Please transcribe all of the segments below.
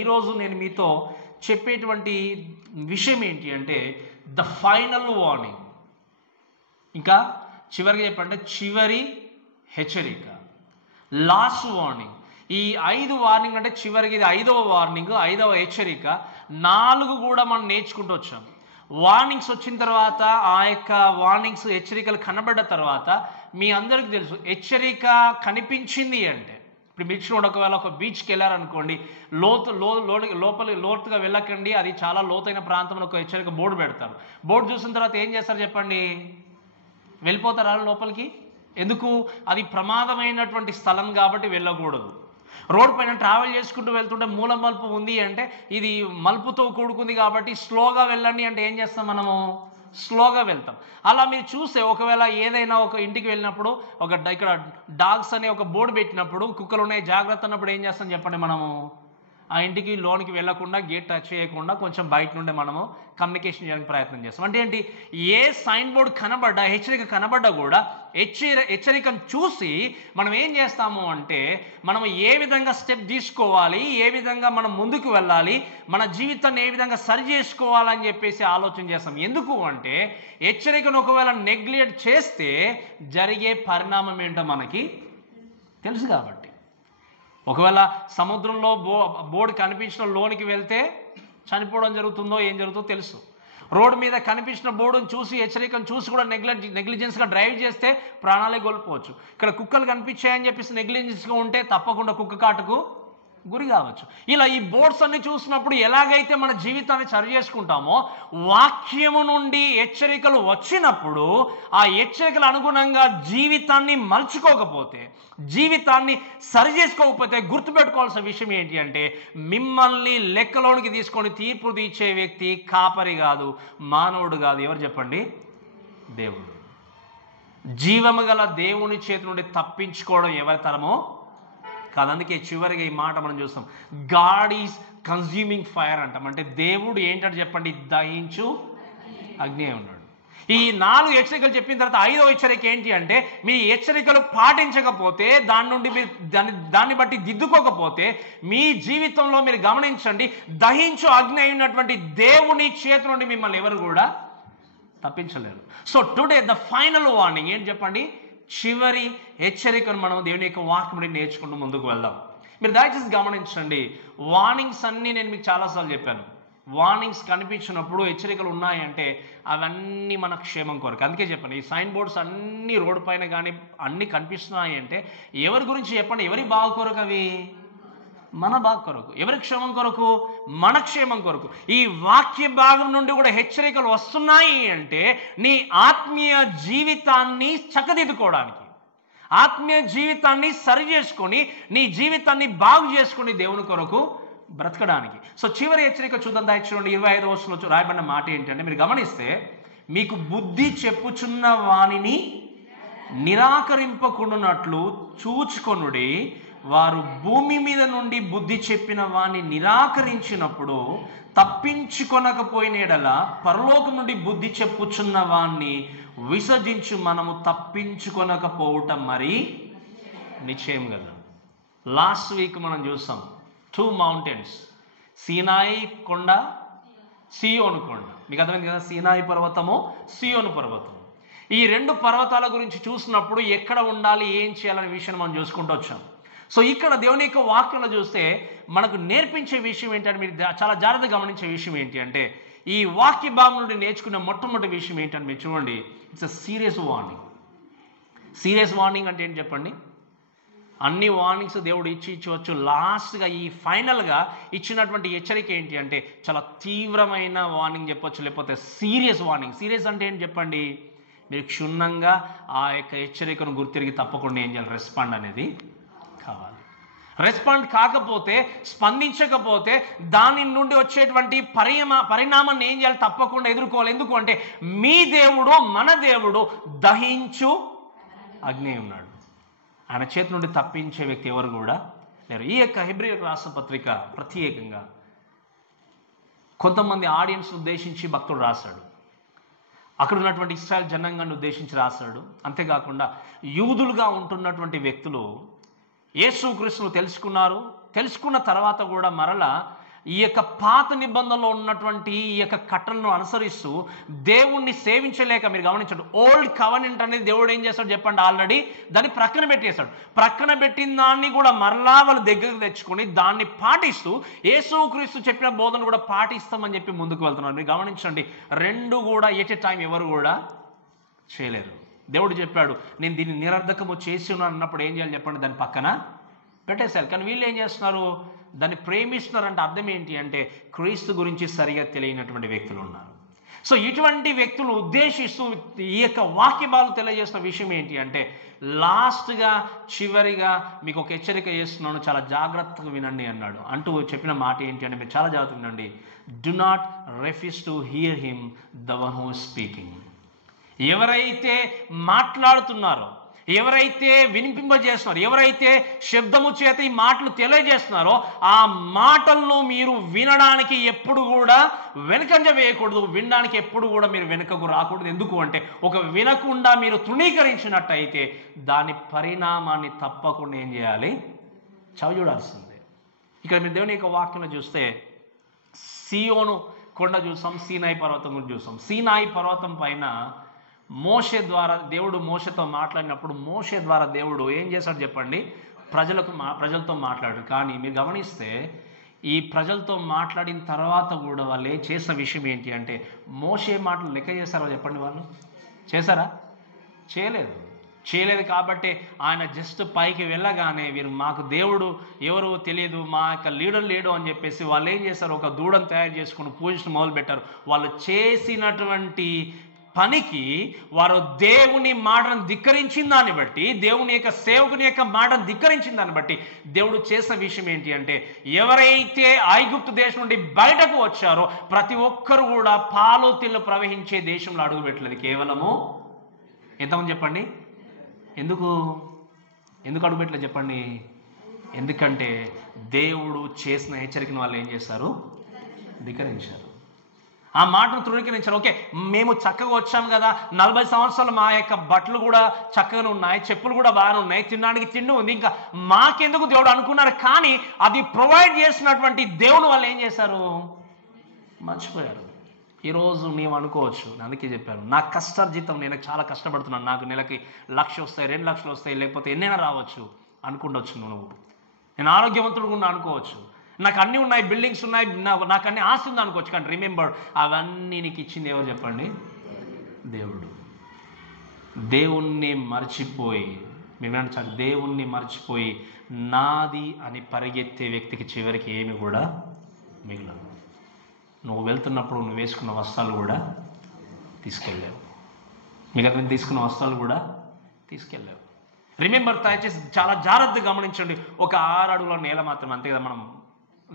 ఈరోజు నేను మీతో చెప్పేటువంటి విషయం ఏంటి అంటే ద ఫైనల్ వార్నింగ్. ఇంకా చివరిగా చెప్పంటే చివరి హెచ్చరిక, లాస్ట్ వార్నింగ్. ఈ 5 వార్నింగ్ అంటే చివరికి ఇది 5వ వార్నింగ్, 5వ హెచ్చరిక. 4 కూడా మనం నేర్చుకుంటూ వచ్చాం. వార్నింగ్స్ వచ్చిన తర్వాత ఆ యొక్క వార్నింగ్స్ హెచ్చరికలు కనబడ్డ తర్వాత మీ అందరికీ తెలుసు హెచ్చరిక కనిపించింది అంటే ఇప్పుడు బీచ్ రోడ్ ఒకవేళ ఒక బీచ్కి వెళ్ళారనుకోండి, లోతుగా వెళ్ళకండి, అది చాలా లోతైన ప్రాంతంలో ఒక హెచ్చరిక బోర్డు పెడతారు. బోర్డు చూసిన తర్వాత ఏం చేస్తారు చెప్పండి? వెళ్ళిపోతారా లోపలికి? ఎందుకు? అది ప్రమాదమైనటువంటి స్థలం కాబట్టి వెళ్ళకూడదు. రోడ్ పైన ట్రావెల్ చేసుకుంటూ వెళ్తుంటే మూల మలుపు ఉంది అంటే ఇది మలుపుతో కూడుకుంది కాబట్టి స్లోగా వెళ్ళండి అంటే ఏం చేస్తాం మనము? స్లోగా వెళ్తాం. అలా మీరు చూస్తే ఒకవేళ ఏదైనా ఒక ఇంటికి వెళ్ళినప్పుడు ఇక్కడ డాగ్స్ అనే ఒక బోర్డు పెట్టినప్పుడు కుక్కలు ఉన్నాయి జాగ్రత్త అన్నప్పుడు ఏం చేస్తాం చెప్పండి? మనము ఆ ఇంటికి లోనికి వెళ్లకుండా గేట్ టచ్ చేయకుండా కొంచెం బయట నుండే మనము కమ్యూనికేషన్ చేయడానికి ప్రయత్నం చేస్తాం. అంటే ఏంటి? ఏ సైన్ బోర్డు కనబడ్డా, హెచ్చరిక కనబడ్డా కూడా హెచ్చరికను చూసి మనం ఏం చేస్తాము అంటే మనం ఏ విధంగా స్టెప్ తీసుకోవాలి, ఏ విధంగా మనం ముందుకు వెళ్ళాలి, మన జీవితాన్ని ఏ విధంగా సరి చేసుకోవాలని చెప్పేసి ఆలోచన చేస్తాం. ఎందుకు అంటే హెచ్చరికను ఒకవేళ నెగ్లెక్ట్ చేస్తే జరిగే పరిణామం ఏంటో మనకి తెలుసు కాబట్టి. ఒకవేళ సముద్రంలో బోర్డు కనిపించిన లోనికి వెళ్తే చనిపోవడం జరుగుతుందో ఏం జరుగుతుందో తెలుసు. రోడ్డు మీద కనిపించిన బోర్డును చూసి హెచ్చరికను చూసి కూడా నెగ్లిజెన్స్గా డ్రైవ్ చేస్తే ప్రాణాలే కోల్పోవచ్చు. ఇక్కడ కుక్కలు కనిపించాయని చెప్పేసి నెగ్లిజెన్స్గా ఉంటే తప్పకుండా కుక్క కాటుకు గురి కావచ్చు. ఇలా ఈ బోర్డ్స్ అన్ని చూసినప్పుడు ఎలాగైతే మన జీవితాన్ని సరి చేసుకుంటామో వాక్యము నుండి హెచ్చరికలు వచ్చినప్పుడు ఆ హెచ్చరికల అనుగుణంగా జీవితాన్ని మలుచుకోకపోతే, జీవితాన్ని సరి చేసుకోకపోతే గుర్తుపెట్టుకోవాల్సిన విషయం ఏంటి అంటే మిమ్మల్ని లెక్కలోనికి తీసుకొని తీర్పు తీర్చే వ్యక్తి కాపరి కాదు, మానవుడు కాదు. ఎవరు చెప్పండి? దేవుడు. జీవము గల దేవుని చేతి నుండి తప్పించుకోవడం ఎవరి తరమో కాదు. అందుకే చివరిగా ఈ మాట మనం చూస్తాం, గాడ్ ఈజ్ కన్జ్యూమింగ్ ఫైర్ అంటాం. అంటే దేవుడు ఏంటంటే చెప్పండి? దహించు అగ్ని ఉన్నాడు. ఈ 4 హెచ్చరికలు చెప్పిన తర్వాత 5వ హెచ్చరిక ఏంటి అంటే మీ హెచ్చరికలు పాటించకపోతే, దాని నుండి మీరు దాన్ని బట్టి దిద్దుకోకపోతే మీ జీవితంలో మీరు గమనించండి, దహించు అగ్ని అయినటువంటి దేవుని చేతి నుండి మిమ్మల్ని ఎవరు కూడా తప్పించలేరు. So today the final warning ఏంటి చెప్పండి? చివరి హెచ్చరికను మనం దేవుని యొక్క వాక్యం నుండి నేర్చుకుంటూ ముందుకు వెళ్దాం. మీరు దయచేసి గమనించండి, వార్నింగ్స్ అన్నీ నేను మీకు చాలాసార్లు చెప్పాను. వార్నింగ్స్ కనిపించినప్పుడు హెచ్చరికలు ఉన్నాయంటే అవన్నీ మన క్షేమం కొరకు. అందుకే చెప్పండి, ఈ సైన్ బోర్డ్స్ అన్నీ రోడ్డు పైన కానీ అన్నీ కనిపిస్తున్నాయి అంటే ఎవరి గురించి చెప్పండి? ఎవరి బాగు కొరకు? అవి మన బాగు కొరకు. ఎవరి క్షేమం కొరకు? మన క్షేమం కొరకు. ఈ వాక్య భాగం నుండి కూడా హెచ్చరికలు వస్తున్నాయి అంటే నీ ఆత్మీయ జీవితాన్ని చక్కదిద్దుకోవడానికి, ఆత్మీయ జీవితాన్ని సరి చేసుకొని నీ జీవితాన్ని బాగు చేసుకుని దేవుని కొరకు బ్రతకడానికి. సో చివరి హెచ్చరిక చూద్దాం. దయచేయండి 25వ వచనంలో రాయబడిన మాట ఏంటంటే మీరు గమనిస్తే, మీకు బుద్ధి చెప్పుచున్న వానిని నిరాకరింపకుండానట్లు చూచుకొనుడి. వారు భూమి మీద నుండి బుద్ధి చెప్పిన వాణ్ణి నిరాకరించినప్పుడు తప్పించుకొనకపోయిన ఎడల పరలోకం నుండి బుద్ధి చెప్పుచున్న వాణ్ణి విసర్జించు మనము తప్పించుకొనకపోవటం మరి నిశ్చయం కదా. లాస్ట్ వీక్ మనం చూసాం 2 మౌంటైన్స్, సీనాయి కొండ, సియోను కొండ. మీకు అర్థమైంది కదా? సీనాయి పర్వతము, సియోను పర్వతం. ఈ 2 పర్వతాల గురించి చూసినప్పుడు ఎక్కడ ఉండాలి, ఏం చేయాలనే విషయాన్ని మనం చూసుకుంటూ వచ్చాం. సో ఇక్కడ దేవుని యొక్క వాక్యంలో చూస్తే మనకు నేర్పించే విషయం ఏంటంటే మీరు చాలా జాగ్రత్తగా గమనించే విషయం ఏంటి అంటే ఈ వాక్య భాగం నుండి నేర్చుకునే మొట్టమొదటి విషయం ఏంటంటే మీరు చూడండి, it's a serious warning. Serious warning అంటే ఏంటి చెప్పండి? అన్ని వార్నింగ్స్ దేవుడు ఇచ్చవచ్చు, లాస్ట్గా ఈ ఫైనల్గా ఇచ్చినటువంటి హెచ్చరిక ఏంటి అంటే చాలా తీవ్రమైన వార్నింగ్ చెప్పొచ్చు, లేకపోతే సీరియస్ వార్నింగ్. సీరియస్ అంటే ఏంటి చెప్పండి? మీరు క్షుణ్ణంగా ఆ యొక్క హెచ్చరికను గుర్తిరిగి తప్పకుండా ఏం చేయాలి? రెస్పాండ్ అనేది కావాలి. రెస్పాండ్ కాకపోతే, స్పందించకపోతే దాని నుండి వచ్చేటువంటి పరిణామాన్ని ఏం చేయాలి? తప్పకుండా ఎదుర్కోవాలి. ఎందుకు అంటే మీ దేవుడు, మన దేవుడు దహించు అగ్ని ఉన్నాడు. ఆయన చేతి నుండి తప్పించే వ్యక్తి ఎవరు కూడా లేరు. ఈ యొక్క హెబ్రీ రాష్ట్ర పత్రిక ప్రత్యేకంగా కొంతమంది ఆడియన్స్ ఉద్దేశించి భక్తుడు రాశాడు. అక్కడ ఉన్నటువంటి ఇశ్రాయేల్ జనాంగాన్ని ఉద్దేశించి రాశాడు. అంతేకాకుండా యూదులుగా ఉంటున్నటువంటి వ్యక్తులు యేసుక్రీస్తును తెలుసుకున్నారు. తెలుసుకున్న తర్వాత కూడా మరలా ఈ యొక్క పాత నిబంధనలో ఉన్నటువంటి ఈ యొక్క కట్టలను అనుసరిస్తూ దేవుణ్ణి సేవించలేక, మీరు గమనించండి, ఓల్డ్ కవెనెంట్ అనేది దేవుడు ఏం చేస్తాడు చెప్పండి, ఆల్రెడీ దాన్ని ప్రక్కన పెట్టేశాడు. ప్రక్కన పెట్టిన దాన్ని కూడా మరలా వాళ్ళు దగ్గరకు తెచ్చుకొని దాన్ని పాటిస్తూ యేసుక్రీస్తు చెప్పిన బోధన కూడా పాటిస్తామని చెప్పి ముందుకు వెళ్తున్నారు. మీరు గమనించండి, రెండు కూడా ఎట్ ఎ టైం ఎవరు కూడా చేయలేరు. దేవుడు చెప్పాడు నేను దీన్ని నిరర్ధకము చేసి ఉన్నాను అన్నప్పుడు ఏం చేయాలి చెప్పండి, దాని పక్కన పెట్టేశారు. కానీ వీళ్ళు ఏం చేస్తున్నారు, దాన్ని ప్రేమిస్తున్నారు. అంటే అర్థం ఏంటి అంటే క్రీస్తు గురించి సరిగా తెలియనటువంటి వ్యక్తులు ఉన్నారు. సో ఇటువంటి వ్యక్తులు ఉద్దేశిస్తూ ఈ యొక్క వాక్య భాగం తెలియజేస్తున్న విషయం ఏంటి అంటే, లాస్ట్గా చివరిగా మీకు ఒక హెచ్చరిక చేస్తున్నాను, చాలా జాగ్రత్తగా వినండి అన్నాడు. అంటూ చెప్పిన మాట ఏంటి అంటే, మీరు చాలా జాగ్రత్తగా వినండి. Do not refuse to hear him the one who is speaking. ఎవరైతే మాట్లాడుతున్నారో, ఎవరైతే వినిపింపజేస్తున్నారో, ఎవరైతే శబ్దము చేత ఈ మాటలు తెలియజేస్తున్నారో ఆ మాటలను మీరు వినడానికి ఎప్పుడు కూడా వెనకంజ వేయకూడదు. వినడానికి ఎప్పుడు కూడా మీరు వెనుకకు రాకూడదు. ఎందుకు అంటే ఒక వినకుండా మీరు తృణీకరించినట్టయితే దాని పరిణామాన్ని తప్పకుండా ఏం చేయాలి, చవి చూడాల్సిందే. ఇక్కడ మీరు దేవుని యొక్క వాక్యంలో చూస్తే సియోను కొండ చూసాం, సీనాయి పర్వతం గురించి చూసాం. సీనాయి పర్వతం పైన మోషే ద్వారా దేవుడు మోషేతో మాట్లాడినప్పుడు మోషే ద్వారా దేవుడు ఏం చేశాడు చెప్పండి, ప్రజలతో మాట్లాడు. కానీ మీరు గమనిస్తే ఈ ప్రజలతో మాట్లాడిన తర్వాత కూడా వాళ్ళు చేసిన విషయం ఏంటి అంటే, మోషే మాటలు లెక్క చేశారో చెప్పండి, వాళ్ళు చేశారా? చేయలేదు. కాబట్టి ఆయన జస్ట్ పైకి వెళ్ళగానే వీరు మాకు దేవుడు ఎవరు తెలియదు, మా యొక్క లీడర్ లేడు అని చెప్పేసి వాళ్ళు ఏం చేశారు, ఒక దూడను తయారు చేసుకుని పూజించడం మొదలుపెట్టారు. వాళ్ళు చేసినటువంటి పనికి వారు దేవుని మాటను ధిక్కరించిన దాన్ని బట్టి, దేవుని యొక్క సేవకుని యొక్క మాటను ధిక్కరించిన దాన్ని బట్టి దేవుడు చేసిన విషయం ఏంటి అంటే, ఎవరైతే ఐగుప్తు దేశం నుండి బయటకు వచ్చారో ప్రతి ఒక్కరు కూడా పాలు తిల్లు ప్రవహించే దేశంలో అడుగుపెట్టలేదు. కేవలము ఎంతమంది చెప్పండి, ఎందుకు అడుగుపెట్టలేదు చెప్పండి? ఎందుకంటే దేవుడు చేసిన హెచ్చరికను వాళ్ళు ఏం చేశారు, ధిక్కరించారు. ఆ మాటను తృణీకరించారు. ఓకే, మేము చక్కగా వచ్చాము కదా, 40 సంవత్సరాలు మా యొక్క బట్టలు కూడా చక్కగానే ఉన్నాయి, చెప్పులు కూడా బాగానే ఉన్నాయి, తినడానికి తిండి ఉంది, ఇంకా మాకెందుకు దేవుడు అనుకున్నారు. కానీ అది ప్రొవైడ్ చేసినటువంటి దేవుడు వాళ్ళు ఏం చేశారు, మర్చిపోయారు. ఈరోజు నీవు అనుకోవచ్చు, అందుకే చెప్పాను, నా కష్టార్జితం, నేను చాలా కష్టపడుతున్నాను, నాకు నెలకి 1,00,000 వస్తాయి, 2 లక్షలు వస్తాయి, లేకపోతే ఎన్నైనా రావచ్చు అనుకుండొచ్చు నువ్వు. నేను ఆరోగ్యవంతుడు కూడా అనుకోవచ్చు, నాకు అన్నీ ఉన్నాయి, బిల్డింగ్స్ ఉన్నాయి, నాకు అన్ని ఆస్తి ఉంది అనుకోవచ్చు. కానీ రిమెంబర్, అవన్నీ నీకు ఇచ్చింది ఎవరు చెప్పండి? దేవుడు. దేవుణ్ణి మర్చిపోయి, మీరు దేవుణ్ణి మర్చిపోయి నాది అని పరిగెత్తే వ్యక్తికి చివరికి ఏమి కూడా మిగలదు. నువ్వు వెళ్తున్నప్పుడు నువ్వు వేసుకున్న వస్త్రాలు కూడా తీసుకెళ్ళావు, మిగతా తీసుకున్న వస్త్రాలు కూడా తీసుకెళ్ళావు. రిమెంబర్, దయచేసి చాలా జాగ్రత్తగా గమనించండి. ఒక 6 అడుగుల నేల మాత్రం, అంతే కదా, మనం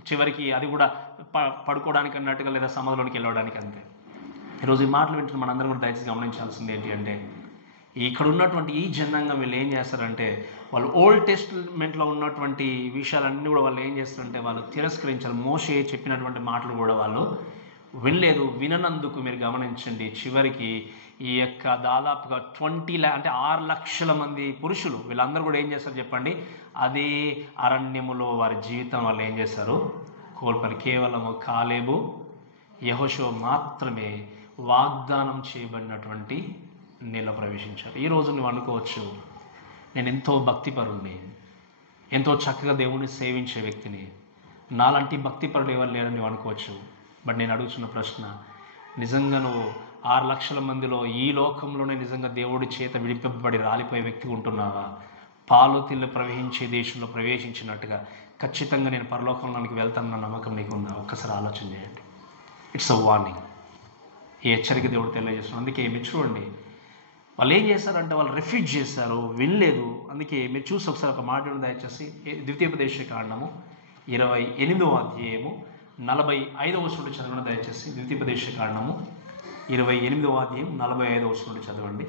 చివరికి అది కూడా పడుకోవడానికి అన్నట్టుగా లేదా సమాధిలోనికి వెళ్ళడానికి అంతే. ఈరోజు ఈ మాటలు వింటున్న మనందరం కూడా దయచేసి గమనించాల్సింది ఏంటి అంటే, ఇక్కడ ఉన్నటువంటి ఈ జనాంగం వీళ్ళు ఏం చేస్తారంటే, వాళ్ళు ఓల్డ్ టెస్ట్మెంట్లో ఉన్నటువంటి విషయాలన్నీ కూడా వాళ్ళు ఏం చేస్తారంటే వాళ్ళు తిరస్కరించారు. మోషే చెప్పినటువంటి మాటలు కూడా వాళ్ళు వినలేదు. విననందుకు మీరు గమనించండి, చివరికి ఈ యొక్క దాదాపుగా 20 అంటే 6 లక్షల మంది పురుషులు వీళ్ళందరూ కూడా ఏం చేస్తారు చెప్పండి, అదే అరణ్యములో వారి జీవితం వాళ్ళు ఏం చేశారు, కోల్పోయారు. కేవలము కాలేబు, యెహోషువ మాత్రమే వాగ్దానం చేయబడినటువంటి నీళ్ళ ప్రవేశించారు. ఈరోజు నువ్వు అనుకోవచ్చు, నేను ఎంతో భక్తిపరుణ్ణి, ఎంతో చక్కగా దేవుణ్ణి సేవించే వ్యక్తిని, నాలాంటి భక్తిపరుడు ఎవరు లేరని నువ్వు అనుకోవచ్చు. బట్ నేను అడుగుతున్న ప్రశ్న, నిజంగా నువ్వు 6 లక్షల మందిలో ఈ లోకంలోనే నిజంగా దేవుడి చేత విడిపింపబడి రాలిపోయే వ్యక్తి ఉంటున్నావా? పాలు తిల్లు ప్రవహించే దేశంలో ప్రవేశించినట్టుగా ఖచ్చితంగా నేను పరలోకంలోనికి వెళ్తానన్న నమ్మకం నీకు ఉందా? ఒక్కసారి ఆలోచన చేయండి. It's a warning. ఈ హెచ్చరిక దేవుడు తెలియజేస్తున్నాడు. అందుకే మీరు చూడండి, వాళ్ళు ఏం చేశారంటే వాళ్ళు రిఫ్యూజ్ చేశారు, వినలేదు. అందుకే మీరు చూసి ఒకసారి ఒక మాట దయచేసి ద్వితీయోపదేశకాండము 28వ అధ్యాయము 45వ వచనం చదవండి దయచేసి. ద్వితీయోపదేశకాండము 28వ అధ్యాయం 45వ వచనం చదవండి.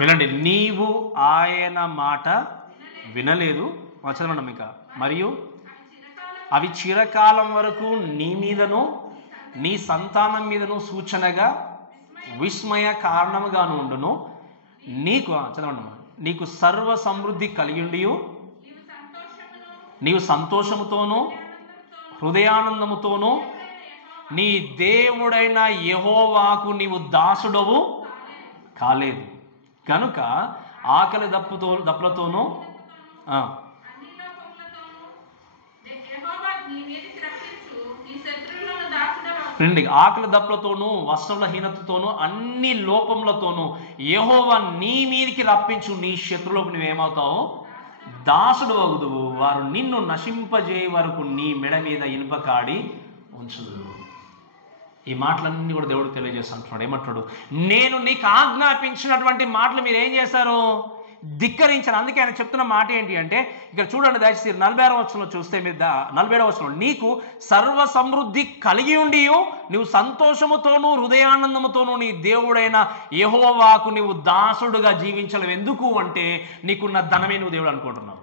వినండి, నీవు ఆయన మాట వినలేదు, చదవండి ఇంకా, మరియు అవి చిరకాలం వరకు నీ మీదను నీ సంతానం మీదను సూచనగా విస్మయ కారణముగాను ఉండును. నీకు చదవండి, నీకు సర్వ సమృద్ధి కలిగిండియు నీవు సంతోషముతోనూ హృదయానందముతోనూ నీ దేవుడైన యెహోవాకు నీవు దాసుడవు కాలేదు కనుక ఆకలి దప్పులతోనూ ఆకలి దప్పులతోనూ వస్త్రహీనతతోనూ అన్ని లోపములతోనూ యెహోవా నీ మీదికి రప్పించు. నీ శత్రువులకు నువ్వేమవుతావు? దాసుడు అగుదువు. వారు నిన్ను నశింపజేయ వరకు నీ మెడ మీద ఇనుపకాడి ఉంచుదు. ఈ మాటలన్నీ కూడా దేవుడు తెలియజేస్తుంటున్నాడు. ఏమంటాడు? నేను నీకు ఆజ్ఞాపించినటువంటి మాటలు మీరు ఏం చేశారు? ధిక్కరించారు. అందుకే ఆయన చెప్తున్న మాట ఏంటి అంటే, ఇక్కడ చూడండి దయచేసి 46వ వచనంలో చూస్తే మీరు 47వ వచనంలో, నీకు సర్వ సమృద్ధి కలిగి ఉండి నువ్వు సంతోషముతోనూ హృదయానందముతోనూ నీ దేవుడైన యెహోవాకు నీవు దాసుడుగా జీవించలేవు. ఎందుకు అంటే నీకున్న ధనమే నువ్వు దేవుడు అనుకుంటున్నావు,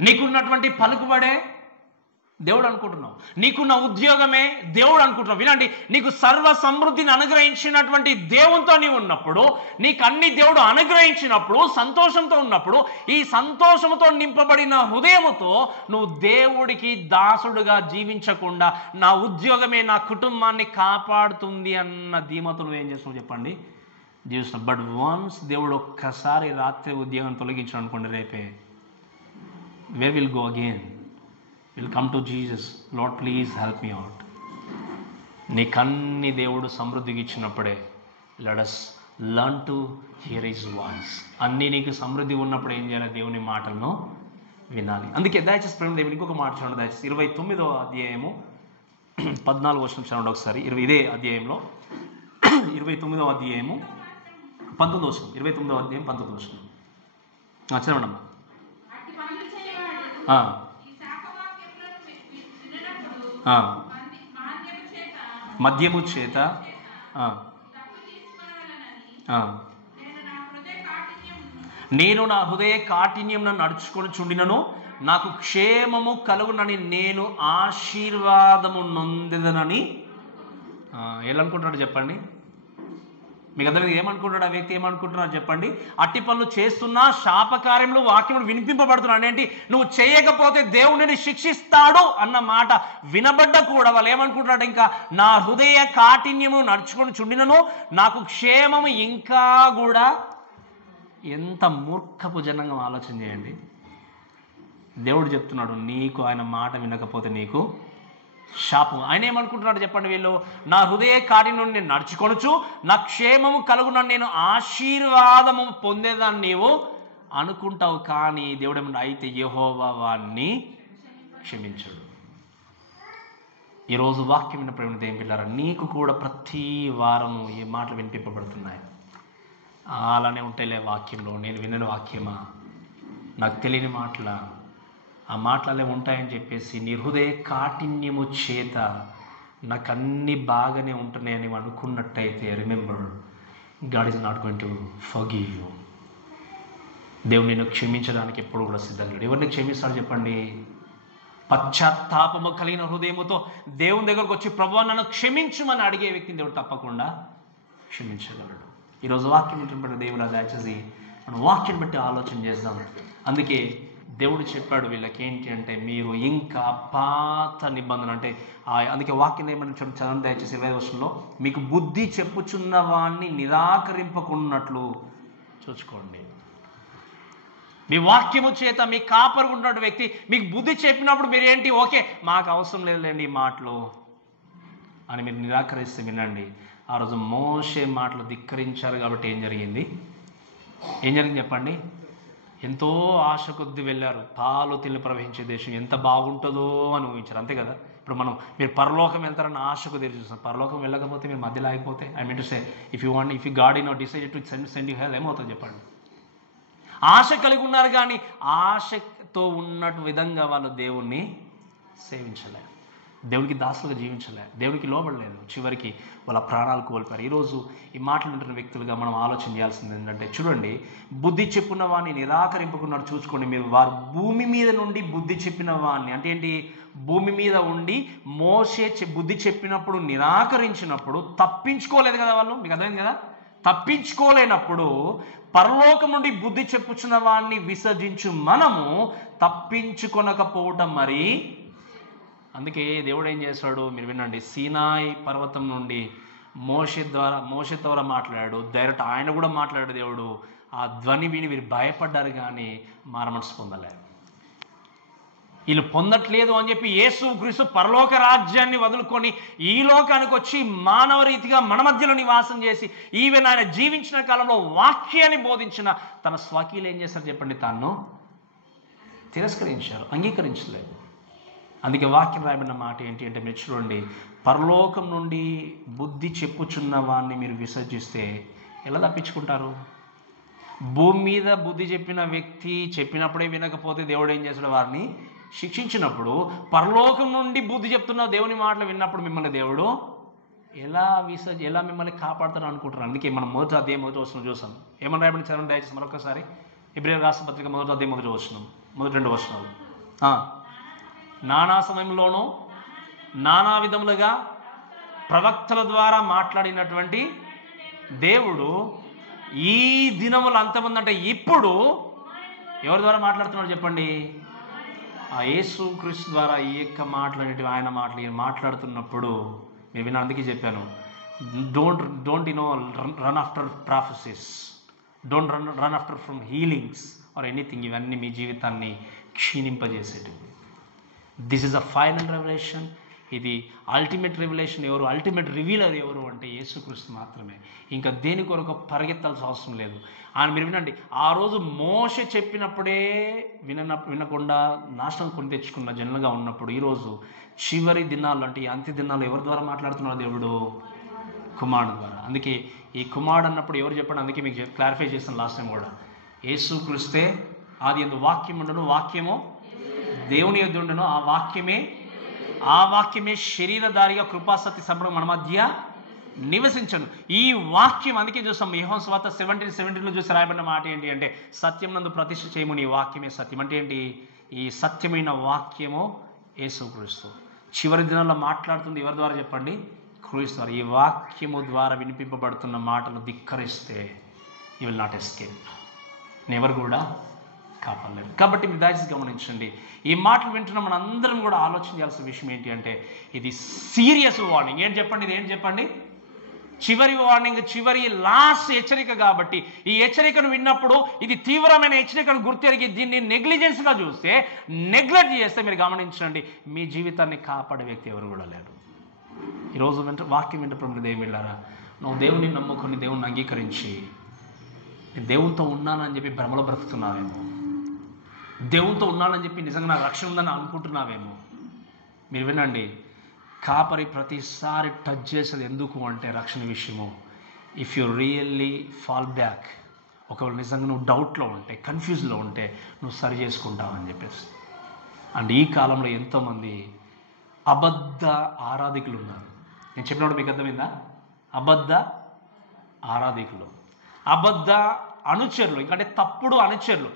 నీకున్నటువంటి పలుకుబడే దేవుడు అనుకుంటున్నావు, నీకున్న ఉద్యోగమే దేవుడు అనుకుంటున్నావు. వినండి, నీకు సర్వ సమృద్ధిని అనుగ్రహించినటువంటి దేవునితో నీవు ఉన్నప్పుడు, నీకు అన్ని దేవుడు అనుగ్రహించినప్పుడు, సంతోషంతో ఉన్నప్పుడు, ఈ సంతోషంతో నింపబడిన హృదయముతో నువ్వు దేవుడికి దాసుడుగా జీవించకుండా నా ఉద్యోగమే నా కుటుంబాన్ని కాపాడుతుంది అన్న ధీమతో నువ్వేం చేస్తున్నావు చెప్పండి? జీవిస్తున్నావు. బట్ వన్స్ దేవుడు ఒక్కసారి రాత్రి ఉద్యోగం తొలగించాడు అనుకోండి, రేపే where will go again? Will come to Jesus, Lord please help me out. నీకన్ని దేవుడు సమృద్ధికి ఇచ్చినప్పుడే let us learn to hear his voice. అన్నీ నీకు సమృద్ధి ఉన్నప్పుడు ఏం చేయాలి? దేవుని మాటలను వినాలి. అందుకే దయచేసి ప్రేమ దేవుని ఇంకొక మాట చూడండి దయచేసి 29వ అధ్యాయము 14వ వచనం చూడండి ఒకసారి. ఇదే అధ్యాయంలో 29వ అధ్యాయము 19వ వచనం, 29వ అధ్యాయం 19వ వచనం చదవండి అమ్మా. మద్యము చేత నేను నా హృదయ కాఠిన్యం నడుచుకొని చుండినను నాకు క్షేమము కలుగునని నేను ఆశీర్వాదము నొందెదనని ఎలా అనుకుంటున్నాడు చెప్పండి? మీకు అందరికీ ఏమనుకుంటాడు ఆ వ్యక్తి? ఏమనుకుంటున్నాడు చెప్పండి? అట్టి పనులు చేస్తున్నా శాపకార్యములు వాక్యములు వినిపింపబడుతున్నాడు. ఏంటి? నువ్వు చేయకపోతే దేవుడిని శిక్షిస్తాడు అన్న మాట వినబడ్డ కూడా వాళ్ళు ఏమనుకుంటున్నాడు? ఇంకా నా హృదయ కాఠిన్యము నడుచుకొని చుండినను నాకు క్షేమము ఇంకా కూడా. ఎంత మూర్ఖపు జనంగా ఆలోచన చేయండి. దేవుడు చెప్తున్నాడు నీకు ఆయన మాట వినకపోతే నీకు శాపం. ఆయన ఏమనుకుంటున్నాడు చెప్పండి? వీళ్ళు నా హృదయ కాఠిన్యం నేను నడుచుకొనుచు నా క్షేమము కలుగునని నేను ఆశీర్వాదము పొందేదాన్ని నీవు అనుకుంటావు. కానీ దేవుడు ఏమన్నా అయితే యెహోవా వారిని క్షమించడు. ఈరోజు వాక్యం విన్న ప్రేమ దేవుని పిల్లారా, నీకు కూడా ప్రతి వారము ఈ మాటలు వినిపింపబడుతున్నాయి. అలానే ఉంటాయిలే వాక్యంలో, నేను విన్న వాక్యమా, నాకు తెలియని మాటల, ఆ మాటలే ఉంటాయని చెప్పేసి నీ హృదయ కాఠిన్యము చేత నాకు అన్నీ బాగానే ఉంటున్నాయని అనుకున్నట్టయితే remember, God is not going to forgive you. దేవుడు నిన్ను క్షమించడానికి ఎప్పుడు కూడా సిద్ధంగా. ఎవరిని క్షమిస్తాడు చెప్పండి? పశ్చాత్తాపము కలిగిన హృదయముతో దేవుని దగ్గరకు వచ్చి ప్రభువా నన్ను క్షమించమని అడిగే వ్యక్తిని దేవుడు తప్పకుండా క్షమించగలడు. ఈరోజు వాక్యం వింటున్న దేవుడు దయచేసి మనం వాక్యం బట్టి ఆలోచన చేద్దాం. అందుకే దేవుడు చెప్పాడు వీళ్ళకి ఏంటి అంటే, మీరు ఇంకా పాత నిబంధన అంటే అందుకే వాక్యం ఏమని చదవండి దయచేసి 20వ వచనంలో, మీకు బుద్ధి చెప్పుచున్న వాణ్ణి నిరాకరింపకున్నట్లు చూసుకోండి. మీ వాక్యము చేత మీ కాపరు ఉన్నటువంటి వ్యక్తి మీకు బుద్ధి చెప్పినప్పుడు మీరు ఏంటి? ఓకే మాకు అవసరం లేదులేండి ఈ మాటలు అని మీరు నిరాకరిస్తే వినండి. ఆ రోజు మోషే మాటలు ధిక్కరించారు కాబట్టి ఏం జరిగింది చెప్పండి? ఎంతో ఆశ కొద్ది వెళ్ళారు. పాలు తెల్లు ప్రవహించే దేశం ఎంత బాగుంటుందో అని ఊహించారు, అంతే కదా? ఇప్పుడు మీరు పరలోకం వెళ్తారన్న ఆశకు తెరిచి చూస్తాం. పరలోకం వెళ్ళకపోతే మీరు మధ్యలో ఆగిపోతే, I mean to say if you God in decided to send you hell, ఏమవుతుంది చెప్పండి? ఆశ కలిగి ఉన్నారు కానీ ఆశతో ఉన్నట్టు విధంగా వాళ్ళు దేవుణ్ణి సేవించలేరు. దేవునికి దాసులుగా జీవించలే, దేవునికి లోబడలేదు, చివరికి వాళ్ళ ప్రాణాలు కోల్పోయారు. ఈరోజు ఈ మాటలు వింటున్న వ్యక్తులుగా మనం ఆలోచన చేయాల్సింది ఏంటంటే, చూడండి, బుద్ధి చెప్పిన వాడిని నిరాకరింపుకున్నారు. చూసుకోండి, మీరు వారు భూమి మీద నుండి బుద్ధి చెప్పిన వాడిని అంటే ఏంటి, భూమి మీద ఉండి మోసే బుద్ధి చెప్పినప్పుడు నిరాకరించినప్పుడు తప్పించుకోలేదు కదా వాళ్ళు, మీకు అర్థమైంది కదా, తప్పించుకోలేనప్పుడు పరలోకం నుండి బుద్ధి చెప్పుచున్న వాడిని విసర్జించు మనము తప్పించుకొనకపోవటం మరి. అందుకే దేవుడు ఏం చేశాడు, మీరు వినండి, సీనాయి పర్వతం నుండి మోషే ద్వారా మాట్లాడాడు, డైరెక్ట్ ఆయన కూడా మాట్లాడాడు దేవుడు. ఆ ధ్వని విని వీరు భయపడ్డారు కానీ మారమనసు పొందలే. వీళ్ళు పొందట్లేదు అని చెప్పి యేసుక్రీస్తు పరలోక రాజ్యాన్ని వదులుకొని ఈ లోకానికి వచ్చి మానవ రీతిగా మన మధ్యలో నివాసం చేసి ఈవెన్ ఆయన జీవించిన కాలంలో వాక్యాన్ని బోధించిన తన స్వకీయులు ఏం చేశారు చెప్పండి, తాను తిరస్కరించారు, అంగీకరించలేదు. అందుకే వాక్యం రాయబడిన మాట ఏంటి అంటే, మీరు చూడండి, పరలోకం నుండి బుద్ధి చెప్పుచున్న వాడిని మీరు విసర్జిస్తే ఎలా తప్పించుకుంటారు? భూమి మీద బుద్ధి చెప్పిన వ్యక్తి చెప్పినప్పుడే వినకపోతే దేవుడు ఏం చేస్తాడు, వారిని శిక్షించినప్పుడు పరలోకం నుండి బుద్ధి చెప్తున్న దేవుని మాటలు విన్నప్పుడు మిమ్మల్ని దేవుడు ఎలా మిమ్మల్ని కాపాడుతారు అనుకుంటారు. అందుకే మనం మొదటి వచనం చూసాం. ఏమన్నా రాయబడి చదవండి దయచేసి మరొకసారి. హెబ్రీ రాసిన పత్రిక మొదటి వచనం, మొదటి 2 వచనాలు. నానా సమయంలోనూ నానా విధములుగా ప్రవక్తల ద్వారా మాట్లాడినటువంటి దేవుడు ఈ దినములు అంతమంది అంటే ఇప్పుడు ఎవరి ద్వారా మాట్లాడుతున్నాడు చెప్పండి, ఆ యేసుక్రీస్తు ద్వారా ఈ యొక్క మాట్లాడేటివి ఆయన మాట్లాడుతున్నప్పుడు మీరు విన్న. అందుకే చెప్పాను, don't run after prophecies, don't run after from healings or anything. ఇవన్నీ మీ జీవితాన్ని క్షీణింపజేసేటివి. This is a final revolution. ఇది అల్టిమేట్ రెవల్యూషన్. ఎవరు అల్టిమేట్ రివీలర్ ఎవరు అంటే యేసుక్రీస్తు మాత్రమే. ఇంకా దేని కొరకు పరిగెత్తాల్సిన అవసరం లేదు. ఆయన మీరు వినండి, ఆ రోజు మోషే చెప్పినప్పుడే వినకుండా నాశనం కొని తెచ్చుకున్న జనులుగా ఉన్నప్పుడు ఈరోజు చివరి దినాలు అంటే ఈ అంత్య దినాలు ఎవరి ద్వారా మాట్లాడుతున్నాడు దేవుడు? కుమారుడు ద్వారా. అందుకే ఈ కుమారుడు అన్నప్పుడు ఎవరు చెప్పండి, అందుకే మీకు క్లారిఫై చేస్తాను లాస్ట్ టైం కూడా. యేసుక్రీస్తే ఆది యందు వాక్యం ఉండను, వాక్యము దేవుని యొద్ద ఉండను, ఆ వాక్యమే శరీరధారిగా కృపాసత్య సంపూర్ణ మన మధ్య నివసించను. ఈ వాక్యం అందుకే చూస్తాం యోహాను సువార్త 17:17 చూసి రాయబడిన మాట ఏంటి అంటే, సత్యం నందు ప్రతిష్ఠ చేయము, నీ వాక్యమే సత్యం. అంటే ఏంటి? ఈ సత్యమైన వాక్యము యేసుక్రీస్తు. చివరి దినాల్లో మాట్లాడుతుంది ఎవరి ద్వారా చెప్పండి? క్రీస్తు ద్వారా. ఈ వాక్యము ద్వారా వినిపింపబడుతున్న మాటలు ధిక్కరిస్తే యు విల్ నాట్ ఎస్కేప్. ఎవరు కూడా కాపాడలేరు. కాబట్టి మీరు దయచేసి గమనించండి, ఈ మాటలు వింటున్న మన అందరం కూడా ఆలోచన చేయాల్సిన విషయం ఏంటి అంటే, ఇది సీరియస్ వార్నింగ్. ఏంటి చెప్పండి? ఇది ఏంటి చెప్పండి? చివరి వార్నింగ్, చివరి లాస్ట్ హెచ్చరిక. కాబట్టి ఈ హెచ్చరికను విన్నప్పుడు ఇది తీవ్రమైన హెచ్చరికను గుర్తెరిగి దీన్ని నెగ్లిజెన్స్గా చూస్తే, నెగ్లెక్ట్ చేస్తే మీరు గమనించండి, మీ జీవితాన్ని కాపాడే వ్యక్తి ఎవరు కూడా లేరు. ఈరోజు వాక్యం వింటప్పుడు దేవుని వెళ్ళారా, నువ్వు దేవుని నమ్ముకొని దేవుణ్ణి అంగీకరించి నేను దేవునితో ఉన్నానని చెప్పి భ్రమలో బ్రతుకుతున్నావేమో, దేవునితో ఉన్నానని చెప్పి నిజంగా నాకు రక్షణ ఉందని అనుకుంటున్నావేమో. మీరు వినండి, కాపరి ప్రతిసారి టచ్ చేసేది ఎందుకు అంటే రక్షణ విషయము. If you really fall back, ఒకవేళ నిజంగా నువ్వు డౌట్లో ఉంటే, కన్ఫ్యూజ్లో ఉంటే నువ్వు సరి చేసుకుంటావని చెప్పేసి. అండ్ ఈ కాలంలో ఎంతోమంది అబద్ధ ఆరాధికులు ఉన్నారు. నేను చెప్పినప్పుడు మీకు అర్థమైందా? అబద్ధ ఆరాధికులు, అబద్ధ అనుచరులు, ఇంకంటే తప్పుడు అనుచరులు,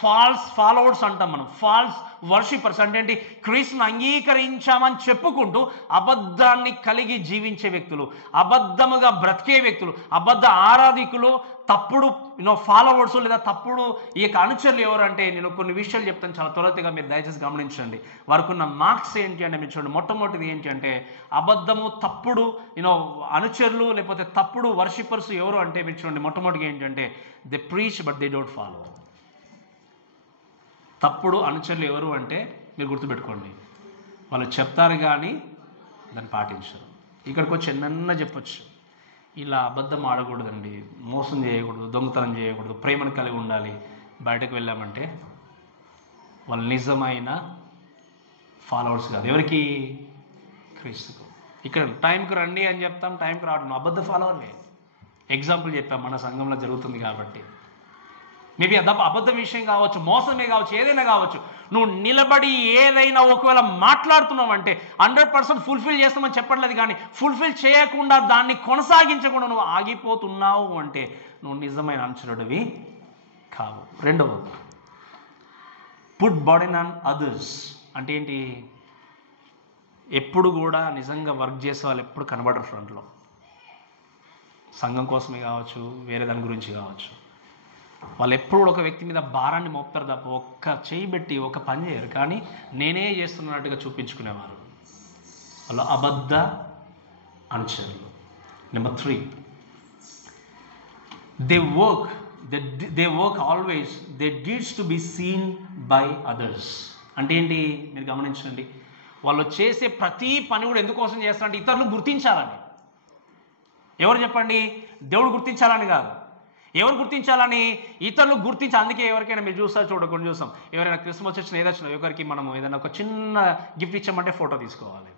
ఫాల్స్ ఫాలోవర్స్ అంటాం మనం. ఫాల్స్ వర్షిపర్స్ అంటే ఏంటి? క్రీస్తుని అంగీకరించామని చెప్పుకుంటూ అబద్ధాన్ని కలిగి జీవించే వ్యక్తులు, అబద్ధముగా బ్రతికే వ్యక్తులు, అబద్ధ ఆరాధికులు, తప్పుడు ఫాలోవర్స్ లేదా తప్పుడు ఈ యొక్క అనుచరులు ఎవరు అంటే, నేను కొన్ని విషయాలు చెప్తాను చాలా త్వరగా, మీరు దయచేసి గమనించండి. వారికి ఉన్న మార్క్స్ ఏంటి అంటే మీరు చూడండి. మొట్టమొదటిది ఏంటి అంటే, అబద్ధము, తప్పుడు అనుచరులు లేకపోతే తప్పుడు వర్షిపర్స్ ఎవరు అంటే మీరు చూడండి. మొట్టమొదటిగా ఏంటంటే, they preach but they don't follow. తప్పుడు అనుచరులు ఎవరు అంటే మీరు గుర్తుపెట్టుకోండి, వాళ్ళు చెప్తారు కానీ దాన్ని పాటించరు. ఇక్కడికి వచ్చి ఎన్నన్నా చెప్పొచ్చు, ఇలా అబద్ధం ఆడకూడదండి, మోసం చేయకూడదు, దొంగతనం చేయకూడదు, ప్రేమను కలిగి ఉండాలి. బయటకు వెళ్ళామంటే వాళ్ళు నిజమైన ఫాలోవర్స్ కాదు. ఎవరికి? క్రీస్తుకు. ఇక్కడ టైంకి రండి అని చెప్తాం, టైంకి రావడం అబద్ధ ఫాలోవర్లే. ఎగ్జాంపుల్ చెప్పాం, మన సంఘంలో జరుగుతుంది కాబట్టి. మేబీ అబద్ధ విషయం కావచ్చు, మోసమే కావచ్చు, ఏదైనా కావచ్చు. నువ్వు నిలబడి ఏదైనా ఒకవేళ మాట్లాడుతున్నావు అంటే 100% ఫుల్ఫిల్ చేస్తామని చెప్పట్లేదు, కానీ ఫుల్ఫిల్ చేయకుండా దాన్ని కొనసాగించకుండా నువ్వు ఆగిపోతున్నావు అంటే నువ్వు నిజమైన అనుచరుడివి కావు. రెండవది, పుట్ బర్డెన్ ఆన్ అదర్స్. అంటే ఏంటి? ఎప్పుడు కూడా నిజంగా వర్క్ చేసే వాళ్ళు ఎప్పుడు కనబడరు ఫ్రంట్లో. సంఘం కోసమే కావచ్చు, వేరే దాని గురించి కావచ్చు. వాళ్ళు ఎప్పుడు ఒక వ్యక్తి మీద భారాన్ని మోపుతారు తప్ప ఒక్క చేయి పెట్టి ఒక పని చేయరు. కానీ నేనే చేస్తున్నట్టుగా చూపించుకునేవారు. వాళ్ళు అబద్ధ అనుచరులు. Number 3, they work always they deeds to be seen by others. అంటే ఏంటి? మీరు గమనించండి, వాళ్ళు చేసే ప్రతి పని కూడా ఎందుకోసం చేస్తారంటే ఇతరులు గుర్తించాలని. ఎవరు చెప్పండి? దేవుడు గుర్తించాలని కాదు. ఎవరు గుర్తించాలని? ఇతరులు గుర్తించాలి. అందుకే ఎవరికైనా మీరు చూస్తారు, కొన్ని చూస్తాం, ఎవరైనా క్రిస్మస్ వచ్చిన ఏదొచ్చినా ఒకరికి మనం ఏదైనా ఒక చిన్న గిఫ్ట్ ఇచ్చామంటే ఫోటో తీసుకోవాలి.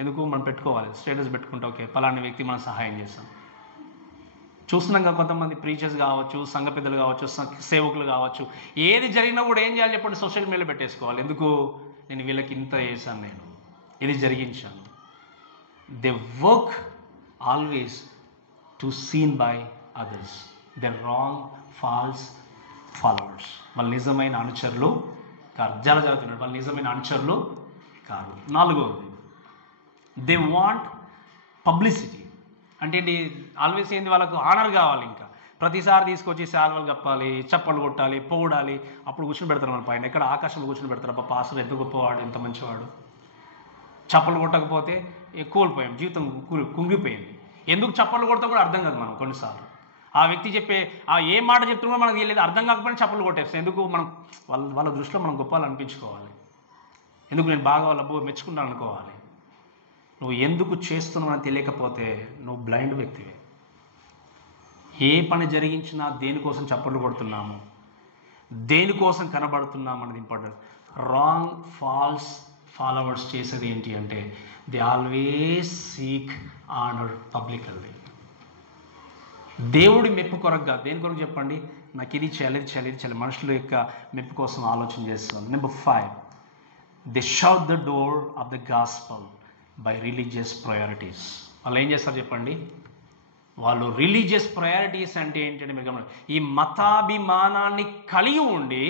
ఎందుకు? మనం పెట్టుకోవాలి, స్టేటస్ పెట్టుకుంటే ఓకే పలానా వ్యక్తి మనం సహాయం చేస్తాం. చూస్తున్నాం కదా, కొంతమంది ప్రీచర్స్ కావచ్చు, సంఘ పెద్దలు కావచ్చు, సేవకులు కావచ్చు, ఏది జరిగినా కూడా ఏం చేయాలి చెప్పండి? సోషల్ మీడియాలో పెట్టేసుకోవాలి. ఎందుకు? నేను వీళ్ళకి ఇంత చేశాను, నేను ఇది జరిగించాను. They work always to seen by others. They wrong false followers. వాళ్ళు నిజమైన అనుచరులు కాదు. జరుగుతున్నాడు, వాళ్ళు నిజమైన అనుచరులు కాదు. 4వది, దే వాంట్ పబ్లిసిటీ. అంటే ఏంటి? ఆల్వేస్ ఏంది? వాళ్ళకు ఆనర్ కావాలి. ఇంకా ప్రతిసారి తీసుకొచ్చి శాల్వలు కప్పాలి, చప్పలు కొట్టాలి, పొగడాలి. అప్పుడు కూర్చొని పెడతారు మన పైన. ఎక్కడ? ఆకాశంలో కూర్చొని పెడతారు. అబ్బా పాస్టర్ ఎంత గొప్పవాడు, ఎంత మంచివాడు. చప్పలు కొట్టకపోతే కోల్పోయాం, జీవితం కుంగిపోయింది. ఎందుకు చప్పలు కొడతా కూడా అర్థం కాదు మనం కొన్నిసార్లు. ఆ వ్యక్తి చెప్పే ఏ మాట చెప్తున్నా మనకు తెలియదు, అర్థం కాకపోయినా చప్పలు కొట్టేస్తాం. ఎందుకు? మనం వాళ్ళ దృష్టిలో మనం గొప్పలు అనిపించుకోవాలి. ఎందుకు? నేను బాగా వాళ్ళ మెచ్చుకున్నాను అనుకోవాలి. నువ్వు ఎందుకు చేస్తున్నావు అని తెలియకపోతే నువ్వు బ్లైండ్ వ్యక్తివే. ఏ పని జరిగించినా దేనికోసం చప్పట్లు కొడుతున్నాము, దేనికోసం కనబడుతున్నాము అనేది ఇంపార్టెంట్. రాంగ్ ఫాల్స్ ఫాలోవర్స్ చేసేది ఏంటి అంటే they always seek honour publicly. దేవుడి మెప్పు కొరకుగా. దేని కొరకు చెప్పండి? నాకు ఇది చేయాలి, ఇది చేయాలి, ఇది చేయాలి. మనుషుల యొక్క మెప్పు కోసం ఆలోచన చేస్తున్నాను. Number 5, they shout the door of the gospel by religious priorities. వాళ్ళు ఏం చేస్తారు చెప్పండి? వాళ్ళు రిలీజియస్ ప్రయారిటీస్ అంటే ఏంటంటే మీరు గమనించండి, ఈ మతాభిమానాన్ని కలిగి ఉండి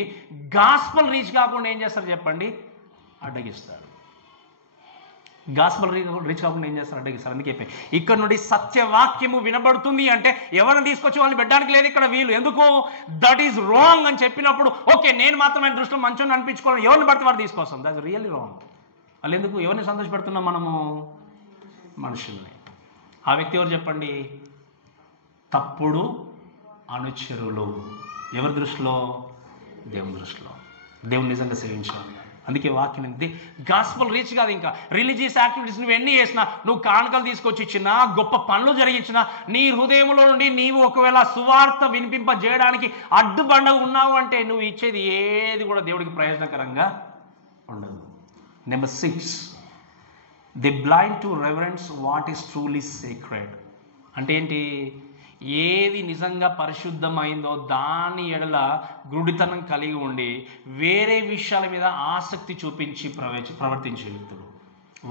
గాస్పల్ రీచ్ కాకుండా ఏం చేస్తారు చెప్పండి? అడ్డగిస్తారు. గాస్పల్ రీచ్ కాకుండా ఏం చేస్తారు? అడ్డగిస్తారు. అందుకే ఇక్కడ నుండి సత్యవాక్యము వినబడుతుంది అంటే ఎవరిని తీసుకొచ్చి వాళ్ళని పెట్టడానికి లేదు ఇక్కడ వీలు. ఎందుకు? దట్ ఈజ్ రాంగ్ అని చెప్పినప్పుడు ఓకే నేను మాత్రమే దృష్టిలో మంచోని అనిపించుకోవాలి, ఎవరిని పడితే వాడు తీసుకొస్తాం. That's really wrong. వాళ్ళు ఎందుకు? ఎవరిని సంతోషపెడుతున్నాం మనము? మనుషుల్ని. ఆ వ్యక్తి ఎవరు చెప్పండి? తప్పుడు అనుచరులు. ఎవరి దృష్టిలో? దేవుని దృష్టిలో. దేవుని నిజంగా సేవించాలి. అందుకే వాక్యం గాస్పల్ రీచ్ కాదు. ఇంకా రిలీజియస్ యాక్టివిటీస్ నువ్వు ఎన్ని చేసినా, నువ్వు కానుకలు తీసుకొచ్చి ఇచ్చినా, గొప్ప పనులు జరిగించినా, నీ హృదయంలో నుండి నీవు ఒకవేళ సువార్త వినిపింపజేయడానికి అడ్డుబండ ఉన్నావు అంటే నువ్వు ఇచ్చేది ఏది కూడా దేవుడికి ప్రయోజనకరంగా ఉండదు. Number 6, they blind to reverence what is truly secret. అంటే ఏంటి? ఏది నిజంగా పరిశుద్ధమైందో దాని ఎడల గుడితనం కలిగి ఉండి వేరే విషయాల మీద ఆసక్తి చూపించి ప్రవర్తించే వ్యక్తులు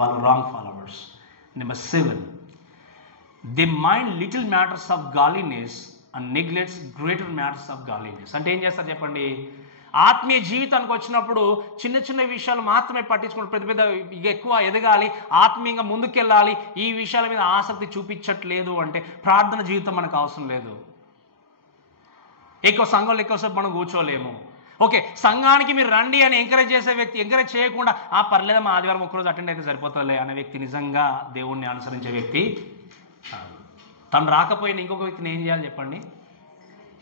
వాళ్ళు wrong followers. Number 7, they mind little matters of godliness and neglects greater matters of godliness. అంటే ఏం చేస్తారు చెప్పండి? ఆత్మీయ జీవితానికి వచ్చినప్పుడు చిన్న చిన్న విషయాలు మాత్రమే పట్టించుకుంటూ పెద్ద పెద్ద ఎక్కువ ఎదగాలి, ఆత్మీయంగా ముందుకెళ్ళాలి, ఈ విషయాల మీద ఆసక్తి చూపించట్లేదు అంటే ప్రార్థన జీవితం మనకు అవసరం లేదు. ఎక్కువ సంఘంలో ఎక్కువసేపు మనం కూర్చోలేము. ఓకే, సంఘానికి మీరు రండి అని ఎంకరేజ్ చేసే వ్యక్తి ఎంకరేజ్ చేయకుండా పర్లేదమ్మా ఆదివారం ఒక్కరోజు అటెండ్ అయితే సరిపోతుందిలే అనే వ్యక్తి నిజంగా దేవుణ్ణి అనుసరించే వ్యక్తి. తను రాకపోయినా ఇంకొక వ్యక్తిని ఏం చేయాలి చెప్పండి?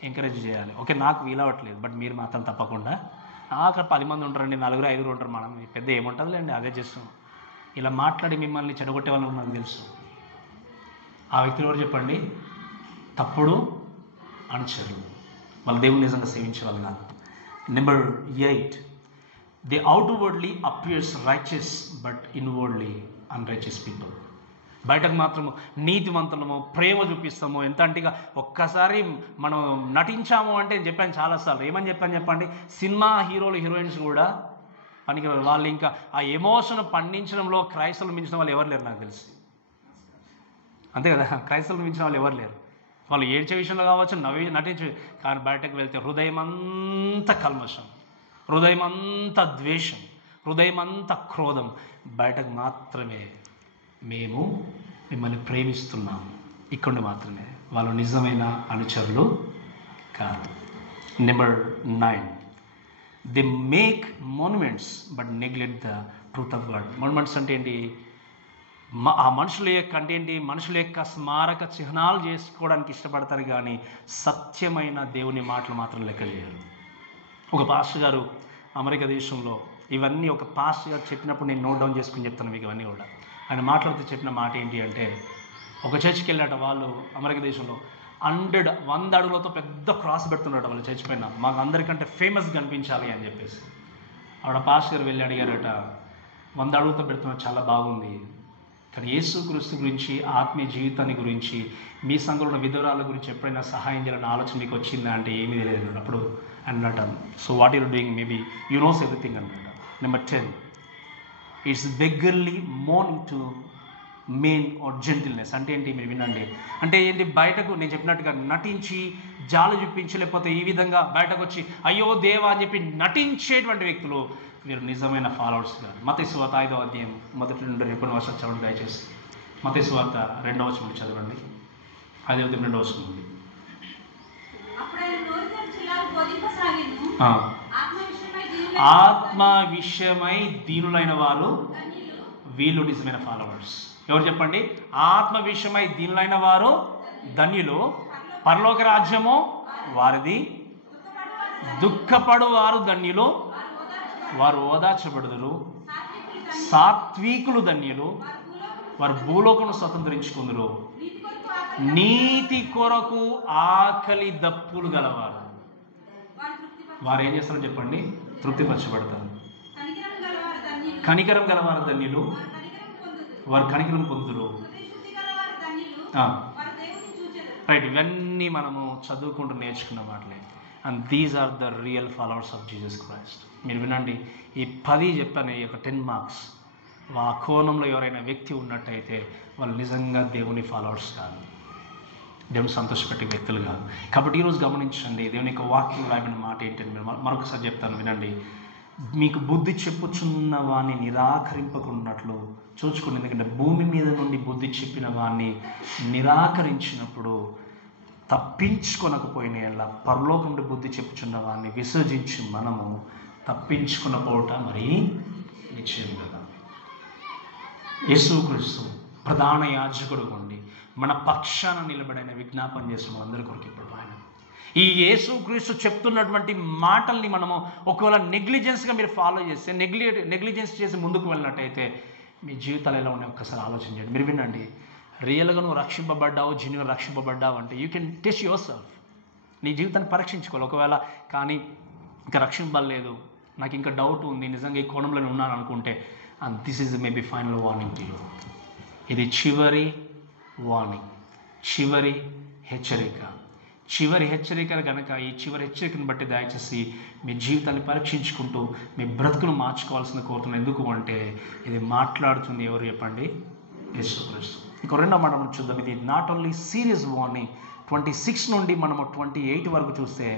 ఎంకరేజ్ చేయాలి. ఓకే నాకు వీలవట్లేదు, బట్ మీరు మాత్రం తప్పకుండా అక్కడ 10 మంది ఉంటారండి, 4 5 ఉంటారు, మనం పెద్ద ఏముంటుంది లేండి అదే చేస్తాం. ఇలా మాట్లాడి మిమ్మల్ని చెడగొట్టే వాళ్ళు నాకు తెలుసు. ఆ వ్యక్తులు ఎవరు చెప్పండి? తప్పుడు అనుచరులు. వాళ్ళు దేవుని నిజంగా సేవించే వాళ్ళు కాదు. Number 8, they outwardly appears righteous but inwardly unrighteous people. బయటకు మాత్రము నీతివంతులము, ప్రేమ చూపిస్తాము. ఎంత అంటే ఇక ఒక్కసారి మనం నటించాము అంటే నేను చెప్పాను చాలాసార్లు, ఏమని చెప్పండి, సినిమా హీరోలు హీరోయిన్స్ కూడా పనికి వాళ్ళు ఇంకా ఆ ఎమోషన్ పండించడంలో క్రైస్తవులు మించిన వాళ్ళు ఎవరు లేరు నాకు తెలిసి. అంతే కదా, క్రైస్తవులు మించిన వాళ్ళు ఎవరు లేరు. వాళ్ళు ఏడ్చే విషయంలో కావచ్చు, నటించే, కానీ బయటకు వెళ్తే హృదయం అంతా కల్మషం, హృదయం అంతా ద్వేషం, హృదయం అంతా క్రోధం. బయటకు మాత్రమే మేము మిమ్మల్ని ప్రేమిస్తున్నాము, ఇక్కడ మాత్రమే. వాళ్ళు నిజమైన అనుచరులు కాదు. Number 9, they make monuments but neglect the truth of God. Monuments అంటే ఏంటి? ఆ మనుషుల యొక్క అంటే ఏంటి? మనుషుల యొక్క స్మారక చిహ్నాలు చేసుకోవడానికి ఇష్టపడతారు, కానీ సత్యమైన దేవుని మాటలు మాత్రం లెక్క చేయరు. ఒక పాస్టర్ గారు అమెరికా దేశంలో, ఇవన్నీ ఒక పాస్టర్ గారు చెప్పినప్పుడు నేను నోట్ డౌన్ చేసుకుని చెప్తాను మీకు ఇవన్నీ కూడా. ఆయన మాట్లాడుతూ చెప్పిన మాట ఏంటి అంటే, ఒక చర్చికి వెళ్ళాట వాళ్ళు అమెరికా దేశంలో, 100 అడుగులతో పెద్ద క్రాస్ పెడుతున్నారట వాళ్ళు చర్చి పైన, మాకు అందరికంటే ఫేమస్ కనిపించాలి అని చెప్పేసి. ఆవిడ పాస్టర్ గారు వెళ్ళి అడిగారట, 100 అడుగులతో పెడుతున్నారు, చాలా బాగుంది, కానీ యేసుక్రీస్తు గురించి, ఆత్మీయ జీవితాన్ని గురించి, మీ సంఘంలో ఉన్న విధవరాల గురించి ఎప్పుడైనా సహాయం చేయాలన్న ఆలోచన మీకు వచ్చిందా అంటే ఏమీ తెలియదు. అప్పుడు అన్నట, so what you're doing, maybe you knows everything అన్నమాట. Number 10, it's beggarly morning to main or gentleness. అంటే ఏంటి మీరు వినండి, అంటే ఏంటి? బయటకు నేను చెప్పినట్టుగా నటించి, జాలు చూపించి, లేకపోతే ఈ విధంగా బయటకు వచ్చి అయ్యో దేవా అని చెప్పి నటించేటువంటి వ్యక్తులు వీరు నిజమైన ఫాలోవర్స్ కాదు. మత్తయి సువార్త 5వ అధ్యాయం 1-2 చదవండి దయచేసి. మత్తయి సువార్త 2వ వచనం చదవండి, 5వ అధ్యాయం 2వ వచనం నుండి. ఆత్మ విషయమై దీనులైన వారు వీళ్ళు నిజమైన ఫాలోవర్స్. ఎవరు చెప్పండి? ఆత్మ విషయమై దీనులైన వారు ధన్యులు, పరలోక రాజ్యము వారిది. దుఃఖపడు వారు ధన్యులు, వారు ఓదార్చబడుదురు. సాత్వికులు ధన్యులు, వారు భూలోకను స్వతంత్రించుకుందురు. నీతి కొరకు ఆకలి దప్పులు గలవారు, వారు ఏం చేస్తారో చెప్పండి? తృప్తిపరచబడతారు. కనికరం గలవారు ధన్యులు, వారు కనికరం పొందురు. రైట్, ఇవన్నీ మనము చదువుకుంటూ నేర్చుకున్న మాటలే. And these are the real followers of Jesus Christ. మీరు వినండి, ఈ 10 చెప్పాను, ఈ యొక్క 10 మార్క్స్, ఆ కోణంలో ఎవరైనా వ్యక్తి ఉన్నట్టయితే వాళ్ళు నిజంగా దేవుని ఫాలోవర్స్ కాదు, దేవుని సంతోషపెట్టే వ్యక్తులు కాదు. కాబట్టి ఈరోజు గమనించండి, దేవుని యొక్క వాక్యం రాయబడిన మాట ఏంటంటే మరొకసారి చెప్తాను వినండి. మీకు బుద్ధి చెప్పుచున్న వాణ్ణి నిరాకరింపకున్నట్లు చూచుకోండి. ఎందుకంటే భూమి మీద నుండి బుద్ధి చెప్పిన వాణ్ణి నిరాకరించినప్పుడు తప్పించుకొనకపోయిన పరలోకం నుండి బుద్ధి చెప్పుచున్న వాణ్ణి విసర్జించి మనము తప్పించుకున్న పోట మరి నిశ్చయం కదా. యేసుక్రీస్తు ప్రధాన యాజకుడు ఉండి మన పక్షాన నిలబడిన విజ్ఞాపన చేసిన అందరి కొరకు ఇప్పుడు ఆయన ఈ యేసుక్రీస్తు చెప్తున్నటువంటి మాటల్ని మనము ఒకవేళ నెగ్లిజెన్స్గా మీరు ఫాలో చేస్తే, నెగ్లిజెన్స్ చేసి ముందుకు వెళ్ళినట్టయితే మీ జీవితాలు ఎలా ఉన్నాయి ఒక్కసారి ఆలోచన చేయండి. మీరు వినండి, రియల్గా నువ్వు రక్షింపబడ్డావు, జెన్యూన్ రక్షింపబడ్డావు అంటే you can test your self. నీ జీవితాన్ని పరీక్షించుకోవాలి. ఒకవేళ కానీ ఇంకా రక్షింపలేదు, నాకు ఇంకా డౌట్ ఉంది, నిజంగా ఈ కోణంలో ఉన్నాను అనుకుంటే, and this is maybe final warning to you. ఇది చివరి వార్నింగ్, చివరి హెచ్చరిక. చివరి హెచ్చరిక కనుక ఈ చివరి హెచ్చరికను బట్టి దయచేసి మీ జీవితాన్ని పరీక్షించుకుంటూ మీ బ్రతుకును మార్చుకోవాల్సిన కోరుతున్నాను. ఎందుకు అంటే ఇది మాట్లాడుతుంది ఎవరు చెప్పండి? యేసుక్రీస్తు. ఇంకో రెండో మాట మనం చూద్దాం. ఇది నాట్ ఓన్లీ సీరియస్ వార్నింగ్. 26 నుండి మనము 28 వరకు చూస్తే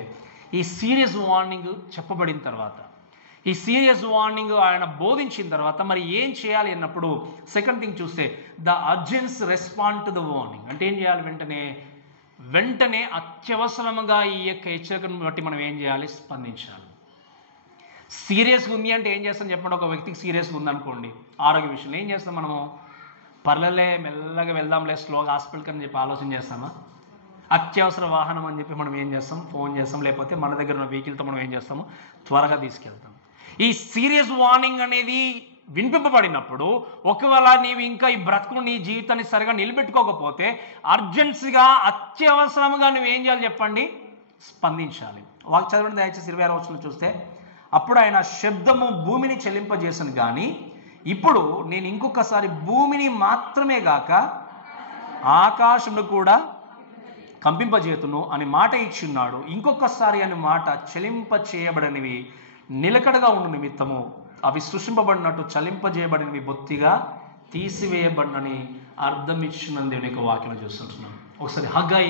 ఈ సీరియస్ వార్నింగ్ చెప్పబడిన తర్వాత, ఈ సీరియస్ వార్నింగ్ ఆయన బోధించిన తర్వాత మరి ఏం చేయాలి అన్నప్పుడు సెకండ్ థింగ్ చూస్తే the అర్జెన్స్ respond to the warning. అంటే ఏం చేయాలి? వెంటనే అత్యవసరంగా ఈ యొక్క హెచ్చరికను బట్టి మనం ఏం చేయాలి? స్పందించాలి. సీరియస్గా ఉంది అంటే ఏం చేస్తాం చెప్పండి? ఒక వ్యక్తికి సీరియస్గా ఉందనుకోండి ఆరోగ్య విషయంలో, ఏం చేస్తాం మనము? పర్లేలే మెల్లగా వెళ్దాంలే, స్లోగా హాస్పిటల్కి అని చెప్పి ఆలోచన చేస్తామా? అత్యవసర వాహనం అని చెప్పి మనం ఏం చేస్తాం? ఫోన్ చేస్తాం, లేకపోతే మన దగ్గర ఉన్న వెహికల్తో మనం ఏం చేస్తాము? త్వరగా తీసుకెళ్తాం. ఈ సీరియస్ వార్నింగ్ అనేది వినిపింపబడినప్పుడు ఒకవేళ నీవు ఇంకా ఈ బ్రతుకును నీ జీవితాన్ని సరిగా నిలబెట్టుకోకపోతే అర్జెన్సీగా అత్యవసరంగా నువ్వేం చేయాలి చెప్పండి? స్పందించాలి. వాకి చదవండి దయచేసి 26వ వచనం చూస్తే, అప్పుడు ఆయన శబ్దము భూమిని చెల్లింపజేసను కానీ ఇప్పుడు నేను ఇంకొకసారి భూమిని మాత్రమే గాక ఆకాశమును కూడా కంపింపజేతును అని మాట ఇచ్చున్నాడు. ఇంకొకసారి అని మాట చలింప చేయబడనివి నిలకడగా ఉండు నిమిత్తము అవి సృష్టింపబడినట్టు చలింపజేయబడినవి బొత్తిగా తీసివేయబడినని అర్థం ఇచ్చిన దేవుని యొక్క వాక్యం చూస్తుంటున్నాం. ఒకసారి హగ్గై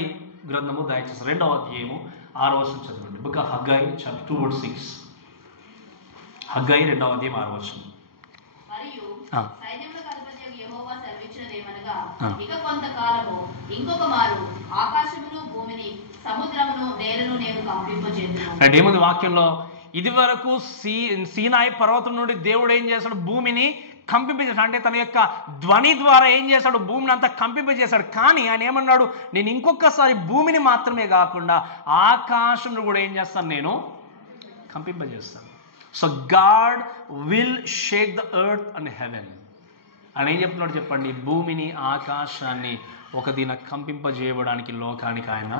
గ్రంథము దయచేసి 2వ అధ్యాయము 6వ వచనం చదవండి. Book of Haggai chapter 2:6. Haggai 2వ అధ్యాయం 6వ వచనం. ఇక కొంతకాలము ఇంకొక మారు ఆకాశమును భూమిని సముద్రమును నేలను నేను కంపింపజేయుదును. ఏముంది వాక్యంలో? ఇది వరకు సీనాయి పర్వతం నుండి దేవుడు ఏం చేశాడు? భూమిని కంపింపజేశాడు. అంటే తన యొక్క ధ్వని ద్వారా ఏం చేశాడు? భూమిని అంతా కంపింపజేశాడు. కానీ ఆయన ఏమన్నాడు? నేను ఇంకొకసారి భూమిని మాత్రమే కాకుండా ఆకాశంను కూడా ఏం చేస్తాను? నేను కంపింపజేస్తాను. So God will shake the earth and heaven. ఆయన ఏం చెప్తున్నాడు చెప్పండి? భూమిని ఆకాశాన్ని ఒక దిన కంపింపజేయడానికి లోకానికి ఆయన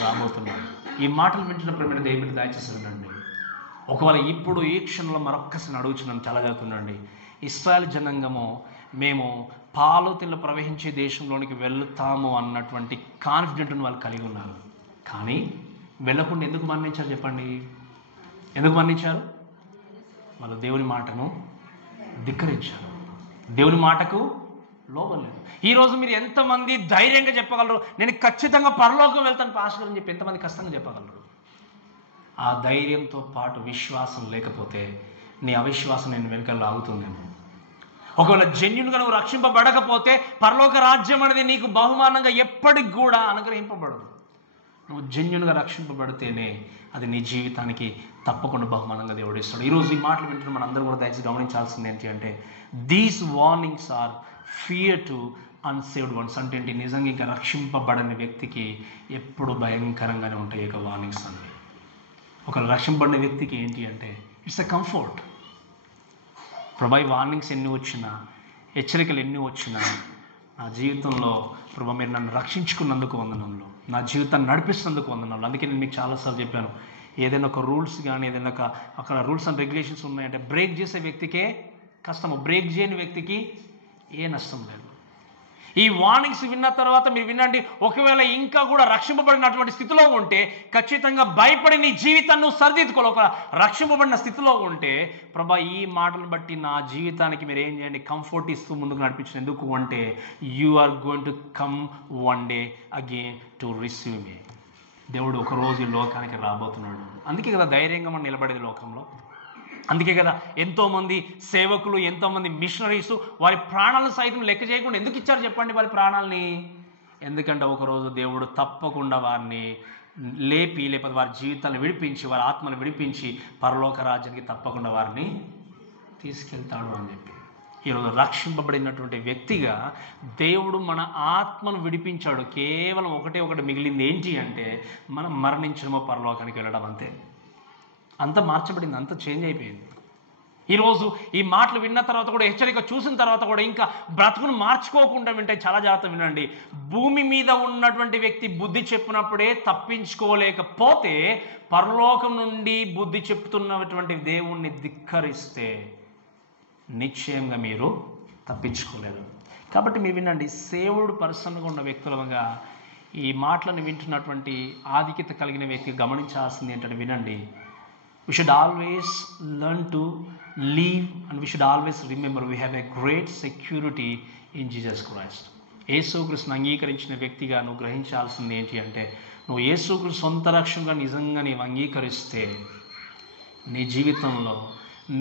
రాబోతున్నాడు. ఈ మాటలు వింటున్నప్పుడు దేవుని దయచేసి వినండి. ఒకవేళ ఇప్పుడు ఈ క్షణంలో మరొక్కసారి అడుగుతున్నాను, చాలా జరుగుతుందండి. ఇశ్రాయేల్ జనాంగము మేము పాలోతిలో ప్రవహించే దేశంలోనికి వెళ్తాము అన్నటువంటి కాన్ఫిడెంట్ని వాళ్ళు కలిగి ఉన్నారు. కానీ వెళ్ళకుండా ఎందుకు మరణించారు చెప్పండి? ఎందుకు మరణించారు? వాళ్ళు దేవుని మాటను ధిక్కరించారు, దేవుని మాటకు లోబడలేదు. ఈరోజు మీరు ఎంతమంది ధైర్యంగా చెప్పగలరు? నేను ఖచ్చితంగా పరలోకం వెళ్తాను పాస్టర్ అని చెప్పి ఎంతమంది కష్టంగా చెప్పగలరు? ఆ ధైర్యంతో పాటు విశ్వాసం లేకపోతే నీ అవిశ్వాసం నేను వెనుకల్లో ఆగుతుందేమో. ఒకవేళ జెన్యున్గా నువ్వు రక్షింపబడకపోతే పరలోక రాజ్యం అనేది నీకు బహుమానంగా ఎప్పటికి కూడా అనుగ్రహింపబడదు. నువ్వు జెన్యున్గా రక్షింపబడితేనే అది నీ జీవితానికి తప్పకుండా బహుమానంగా దేవుడు ఇస్తాడు. ఈరోజు ఈ మాటలు వింటున్న మన అందరూ కూడా దయచేసి గమనించాల్సింది ఏంటి అంటే, these warnings or fear to unsaved once. అంటే ఏంటి? నిజంగా ఇంకా రక్షింపబడని వ్యక్తికి ఎప్పుడు భయంకరంగానే ఉంటాయి ఇక వార్నింగ్స్ అన్నీ. ఒక రక్షింపబడిన వ్యక్తికి ఏంటి అంటే ఇట్స్ ఎ కంఫర్ట్. ప్రభా వార్నింగ్స్ ఎన్ని వచ్చినా, హెచ్చరికలు ఎన్ని వచ్చినా, నా జీవితంలో ప్రభా మీరు నన్ను రక్షించుకున్నందుకు వందనంలో, నా జీవితాన్ని నడిపిస్తున్నందుకు వందనంలో. అందుకే నేను మీకు చాలాసార్లు చెప్పాను, ఏదైనా ఒక రూల్స్ కానీ ఏదైనా ఒక అక్కడ రూల్స్ అండ్ రెగ్యులేషన్స్ ఉన్నాయంటే బ్రేక్ చేసే వ్యక్తికే కష్టము, బ్రేక్ చేయని వ్యక్తికి ఏ నష్టం లేదు. ఈ వార్నింగ్స్ విన్న తర్వాత మీరు వినండి, ఒకవేళ ఇంకా కూడా రక్షింపబడినటువంటి స్థితిలో ఉంటే ఖచ్చితంగా భయపడి నీ జీవితాన్ని నువ్వు సరిదిద్దుకోవాలి. ఒక రక్షింపబడిన స్థితిలో ఉంటే ప్రభా ఈ మాటలను బట్టి నా జీవితానికి మీరు ఏం చేయండి? కంఫర్ట్ ఇస్తూ ముందుకు నడిపించిన. ఎందుకు అంటే you are going to come one day again to receive me. దేవుడు ఒకరోజు ఈ లోకానికి రాబోతున్నాడు. అందుకే కదా ధైర్యంగా మనం నిలబడేది లోకంలో. అందుకే కదా ఎంతోమంది సేవకులు, ఎంతోమంది మిషనరీస్ వారి ప్రాణాలను సైతం లెక్క చేయకుండా ఎందుకు ఇచ్చారు చెప్పండి వారి ప్రాణాలని? ఎందుకంటే ఒకరోజు దేవుడు తప్పకుండా వారిని లేపి, లేకపోతే వారి జీవితాలను విడిపించి, వారి ఆత్మను విడిపించి పరలోక రాజ్యానికి తప్పకుండా వారిని తీసుకెళ్తాడు అని చెప్పి. ఈరోజు రక్షింపబడినటువంటి వ్యక్తిగా దేవుడు మన ఆత్మను విడిపించాడు. కేవలం ఒకటి మిగిలింది ఏంటి అంటే మనం మరణించడమో పరలోకానికి వెళ్ళడం. అంతే. అంత మార్చబడింది, అంత చేంజ్ అయిపోయింది. ఈరోజు ఈ మాటలు విన్న తర్వాత కూడా, హెచ్చరిక చూసిన తర్వాత కూడా ఇంకా బ్రతుకును మార్చుకోకుండా వింటే చాలా జాగ్రత్త వినండి. భూమి మీద ఉన్నటువంటి వ్యక్తి బుద్ధి చెప్పినప్పుడే తప్పించుకోలేకపోతే పరలోకం నుండి బుద్ధి చెప్తున్నటువంటి దేవుణ్ణి ధిక్కరిస్తే నిశ్చయంగా మీరు తప్పించుకోలేరు. కాబట్టి మీరు వినండి, సేవుడు పర్సన్గా ఉన్న వ్యక్తులుగా ఈ మాటలను వింటున్నటువంటి ఆధిక్యత కలిగిన వ్యక్తి గమనించాల్సింది ఏంటంటే వినండి, we should always learn to live and we should always remember we have a great security in Jesus Christ. యేసుక్రీస్తుని అంగీకరించిన వ్యక్తిగా నువ్వు గ్రహించాల్సింది ఏంటి అంటే, నువ్వు యేసుక్రీస్తు సొంత రక్షణగా నిజంగా నీవు అంగీకరిస్తే నీ జీవితంలో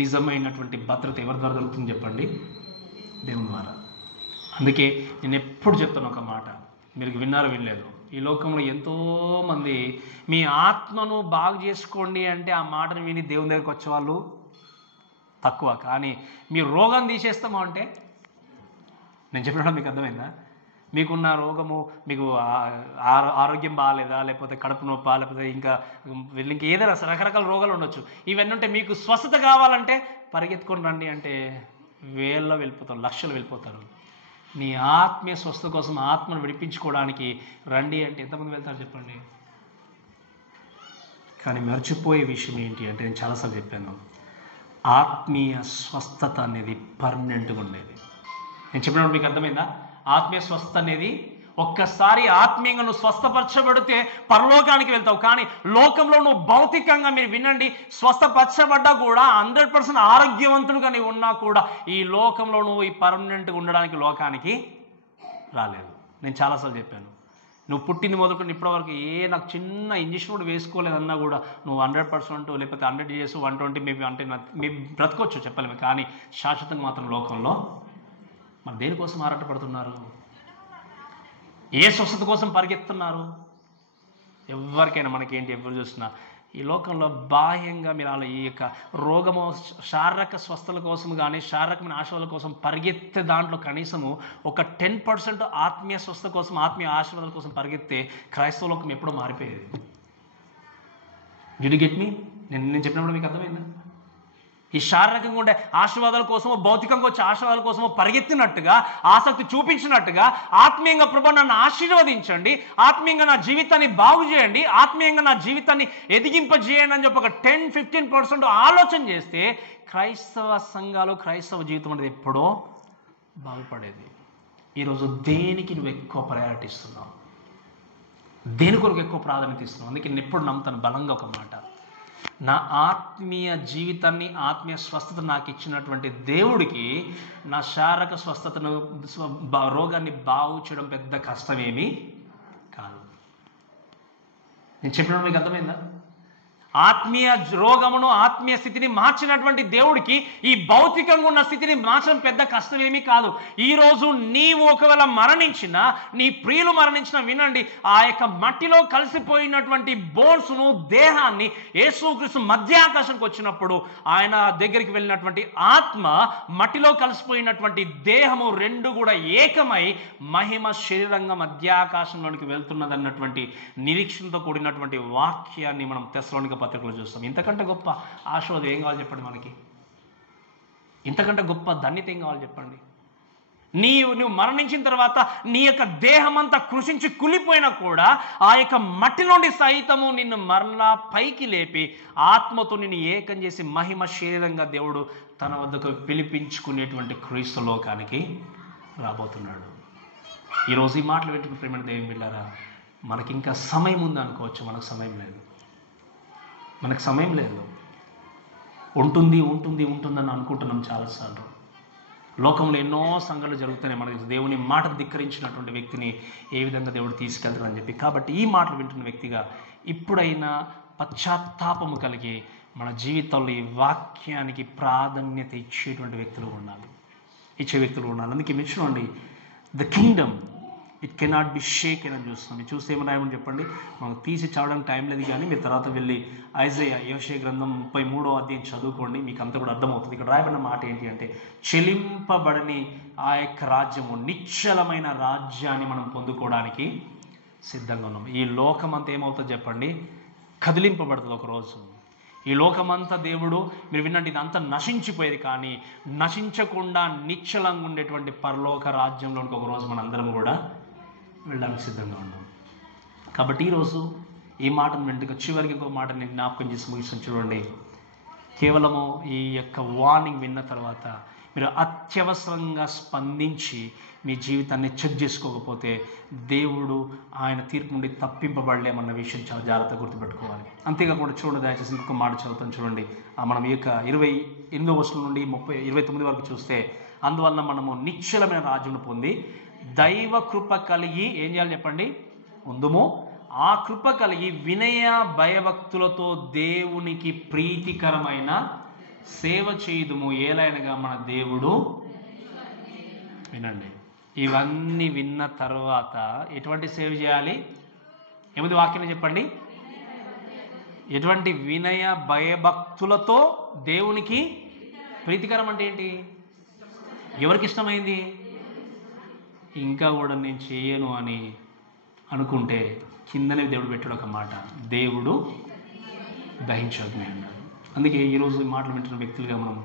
నిజమైనటువంటి భద్రత ఎవరి ద్వారా దొరుకుతుంది చెప్పండి? దేవుని ద్వారా. అందుకే నేను ఎప్పుడు చెప్తాను ఒక మాట, మీరు విన్నారో వినలేదు, ఈ లోకంలో ఎంతోమంది మీ ఆత్మను బాగు చేసుకోండి అంటే ఆ మాటను విని దేవుని దగ్గరికి వచ్చేవాళ్ళు తక్కువ. కానీ మీ రోగం తీసేస్తామా అంటే, నేను చెప్పినప్పుడు మీకు అర్థమైందా? మీకున్న రోగము, మీకు ఆరోగ్యం బాగాలేదా, లేకపోతే కడుపు నొప్పా, లేకపోతే ఇంకా ఏదైనా రకరకాల రోగాలు ఉండొచ్చు. ఇవన్నీ ఉంటే మీకు స్వస్థత కావాలంటే పరిగెత్తుకొని రండి అంటే వేల్లో వెళ్ళిపోతారు, లక్షలు వెళ్ళిపోతారు. నీ ఆత్మీయ స్వస్థత కోసం, ఆత్మను విడిపించుకోవడానికి రండి అంటే ఎంతమంది వెళ్తారు చెప్పండి? కానీ మర్చిపోయే విషయం ఏంటి అంటే, నేను చాలాసార్లు చెప్పాను, ఆత్మీయ స్వస్థత అనేది పర్మనెంట్గా ఉండేది. నేను చెప్పినప్పుడు మీకు అర్థమైందా? ఆత్మీయ స్వస్థత అనేది ఒక్కసారి ఆత్మీయంగా నువ్వు స్వస్థపరచబడితే పరలోకానికి వెళ్తావు. కానీ లోకంలో నువ్వు భౌతికంగా, మీరు వినండి, స్వస్థపరచబడ్డా కూడా 100% ఆరోగ్యవంతుడుగా నీవు ఉన్నా కూడా ఈ లోకంలో నువ్వు ఈ పర్మనెంట్గా ఉండడానికి లోకానికి రాలేదు. నేను చాలాసార్లు చెప్పాను, నువ్వు పుట్టింది మొదలుకొని ఇప్పటివరకు నాకు చిన్న ఇంజక్షన్ కూడా వేసుకోలేదన్నా కూడా నువ్వు 100% లేకపోతే 100 years 120 మేబీ అంటే మేము బ్రతకొచ్చు చెప్పలేము. కానీ శాశ్వతంగా మాత్రం లోకంలో మరి దేనికోసం ఆరాటపడుతున్నారు? ఏ స్వస్థత కోసం పరిగెత్తున్నారు? ఎవరికైనా మనకేంటి, ఎవరు చూసినా ఈ లోకంలో బాహ్యంగా మీరు అలా ఈ యొక్క రోగము శారీరక స్వస్థల కోసం కానీ శారీరకమైన ఆశీర్వాదాల కోసం పరిగెత్తే దాంట్లో కనీసము ఒక 10% ఆత్మీయ స్వస్థ కోసం, ఆత్మీయ ఆశీర్వాదాల కోసం పరిగెత్తే క్రైస్తవ లోకం ఎప్పుడో మారిపోయేది. Did you get me? నేను చెప్పినప్పుడు మీకు అర్థమైందా? ఈ శారీరకంగా ఉండే ఆశీర్వాదాల కోసమో, భౌతికంగా వచ్చే ఆశీర్వాదాల కోసమో పరిగెత్తినట్టుగా, ఆసక్తి చూపించినట్టుగా ఆత్మీయంగా ప్రభు నన్ను ఆశీర్వదించండి, ఆత్మీయంగా నా జీవితాన్ని బాగు చేయండి, ఆత్మీయంగా నా జీవితాన్ని ఎదిగింపజేయండి అని చెప్పి ఒక 10-15% ఆలోచన చేస్తే క్రైస్తవ సంఘాలు, క్రైస్తవ జీవితం అనేది ఎప్పుడో బాగుపడేది. ఈరోజు దేనికి నువ్వు ఎక్కువ ప్రయారిటీ ఇస్తున్నావు? దేని కొరకు ఎక్కువ ప్రాధాన్యత ఇస్తున్నావు? అందుకే నేను ఎప్పుడు నమ్ముతాను బలంగా ఒక మాట, నా ఆత్మీయ జీవితాన్ని, ఆత్మీయ స్వస్థత నాకు ఇచ్చినటువంటి దేవుడికి నా శారీరక స్వస్థతను, రోగాన్ని బాగు చేయడం పెద్ద కష్టమేమీ కాదు. నేను చెప్పినప్పుడు మీకు అర్థమైందా? ఆత్మీయ రోగమును, ఆత్మీయ స్థితిని మార్చినటువంటి దేవుడికి ఈ భౌతికంగా ఉన్న స్థితిని మార్చడం పెద్ద కష్టమేమీ కాదు. ఈరోజు నీవు ఒకవేళ మరణించినా, నీ ప్రియులు మరణించినా, వినండి, ఆ యొక్క మట్టిలో కలిసిపోయినటువంటి బోన్స్ను, దేహాన్ని యేసుక్రీస్తు మధ్యాకాశానికి వచ్చినప్పుడు ఆయన దగ్గరికి వెళ్ళినటువంటి ఆత్మ, మట్టిలో కలిసిపోయినటువంటి దేహము రెండు కూడా ఏకమై మహిమ శరీరంగా మధ్యాకాశంలోనికి వెళ్తున్నదన్నటువంటి నిరీక్షణతో కూడినటువంటి వాక్యాన్ని మనం తెస్సలోనిక పత్రికలో చూస్తాం. ఇంతకంటే గొప్ప ఆశీర్వాదం ఏం కావాలి చెప్పండి మనకి? ఇంతకంటే గొప్ప ధన్యత ఏం కావాలి చెప్పండి? నువ్వు మరణించిన తర్వాత నీ యొక్క దేహం అంతా కృషించి కులిపోయినా కూడా ఆ యొక్క మట్టి నుండి సైతము నిన్ను మరలా పైకి లేపి ఆత్మతో నిన్ను ఏకం చేసి మహిమ శరీరంగా దేవుడు తన వద్దకు పిలిపించుకునేటువంటి క్రీస్తు లోకానికి రాబోతున్నాడు. ఈరోజు ఈ మాటలు వింటున్న ప్రేమ దేవుని బిడ్డలారా, మనకి ఇంకా సమయం ఉంది అనుకోవచ్చు. మనకు సమయం లేదు, మనకు సమయం లేదు. ఉంటుందని అనుకుంటున్నాం చాలాసార్లు. లోకంలో ఎన్నో సంఘటనలు జరుగుతున్నాయి. మనకి దేవుని మాట ధిక్కరించినటువంటి వ్యక్తిని ఏ విధంగా దేవుడు తీసుకెళ్తాడని చెప్పి. కాబట్టి ఈ మాటలు వింటున్న వ్యక్తిగా ఇప్పుడైనా పశ్చాత్తాపము కలిగి మన జీవితంలో ఈ వాక్యానికి ప్రాధాన్యత ఇచ్చే వ్యక్తులు ఉండాలి. అందుకే మీరు చూడండి, the Kingdom it cannot be షేకెన్ అని చూస్తున్నాం. మీరు చూస్తే ఏమన్నా రాయమని చెప్పండి, మనకు తీసి చదవడానికి టైం లేదు. కానీ మీరు తర్వాత వెళ్ళి ఐజయా, యోషేయ గ్రంథం 33వ అధ్యాయం చదువుకోండి, మీకు అంతా కూడా అర్థమవుతుంది. ఇక్కడ రాయబడిన మాట ఏంటి అంటే, చెలింపబడని ఆ యొక్క రాజ్యము, నిశ్చలమైన రాజ్యాన్ని మనం పొందుకోవడానికి సిద్ధంగా ఉన్నాం. ఈ లోకమంతా ఏమవుతుందో చెప్పండి? కదిలింపబడుతుంది ఒకరోజు. ఈ లోకమంతా దేవుడు, మీరు వినండి, ఇదంతా నశించిపోయేది. కానీ నశించకుండా నిశ్చలంగా ఉండేటువంటి పరలోక రాజ్యంలోనికి ఒకరోజు మనందరం కూడా వెళ్ళడానికి సిద్ధంగా ఉన్నాం. కాబట్టి ఈరోజు ఈ మాటను వెంటనే చివరికి ఇంకో మాట నేను జ్ఞాపకం చేసి ముగిస్తాను. చూడండి, కేవలము ఈ యొక్క వార్నింగ్ విన్న తర్వాత మీరు అత్యవసరంగా స్పందించి మీ జీవితాన్ని చెక్ చేసుకోకపోతే దేవుడు ఆయన తీర్పు నుండి తప్పింపబడలేమన్న విషయం చాలా జాగ్రత్తగా గుర్తుపెట్టుకోవాలి. అంతేకాకుండా చూడండి, దయచేసి ఇంకొక మాట చదువుతాను చూడండి. మనం ఈ యొక్క 28వ వచనం నుండి 29 వరకు చూస్తే, అందువలన మనము నిశ్చలమైన రాజ్యమును పొంది దైవ కృప కలిగి ఏం చేయాలి చెప్పండి? ఉందుము. ఆ కృప కలిగి వినయ భయభక్తులతో దేవునికి ప్రీతికరమైన సేవ చేయుదుము. ఏలైనగా మన దేవుడు, వినండి, ఇవన్నీ విన్న తర్వాత ఎటువంటి సేవ చేయాలి? ఏమిటి వాక్యం చెప్పండి? ఎటువంటి వినయ భయభక్తులతో దేవునికి ప్రీతికరం అంటే ఏంటి? ఎవరికి ఇష్టమైంది? ఇంకా కూడా నేను చేయను అని అనుకుంటే కిందనే దేవుడు పెట్టాడు ఒక మాట, దేవుడు దహించొద్దు అన్నాడు. అందుకే ఈరోజు ఈ మాటలు వింటున్న వ్యక్తులుగా మనం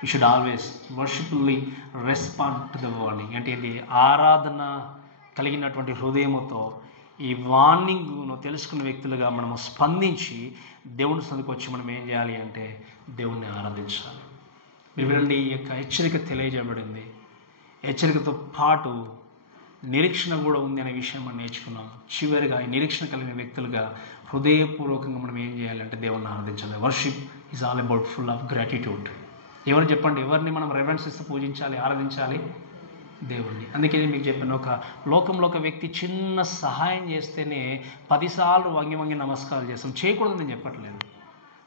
you should always worshipfully respond to the warning. అంటే ఏంటి? ఆరాధన కలిగినటువంటి హృదయముతో ఈ వార్నింగ్ను తెలుసుకున్న వ్యక్తులుగా మనము స్పందించి దేవుని సన్నిధికి వచ్చి మనం ఏం చేయాలి అంటే దేవుణ్ణి ఆరాధించాలి. మీరు వినండి, ఈ యొక్క హెచ్చరిక తెలియజేయబడింది. హెచ్చరికతో పాటు నిరీక్షణ కూడా ఉంది అనే విషయం మనం నేర్చుకున్నాం. చివరిగా ఈ నిరీక్షణ కలిగిన వ్యక్తులుగా హృదయపూర్వకంగా మనం ఏం చేయాలంటే దేవుణ్ణి ఆరాధించాలి. Worship is all about full of gratitude. ఎవరు చెప్పండి, ఎవరిని మనం రెవరెన్స్ ఇస్తూ పూజించాలి, ఆరాధించాలి? దేవుణ్ణి. అందుకే నేను మీకు చెప్పాను, ఒక లోకంలో ఒక వ్యక్తి చిన్న సహాయం చేస్తేనే 10 సార్లు వంగి నమస్కారాలు చేస్తాం. చేయకూడదు నేను చెప్పట్లేదు.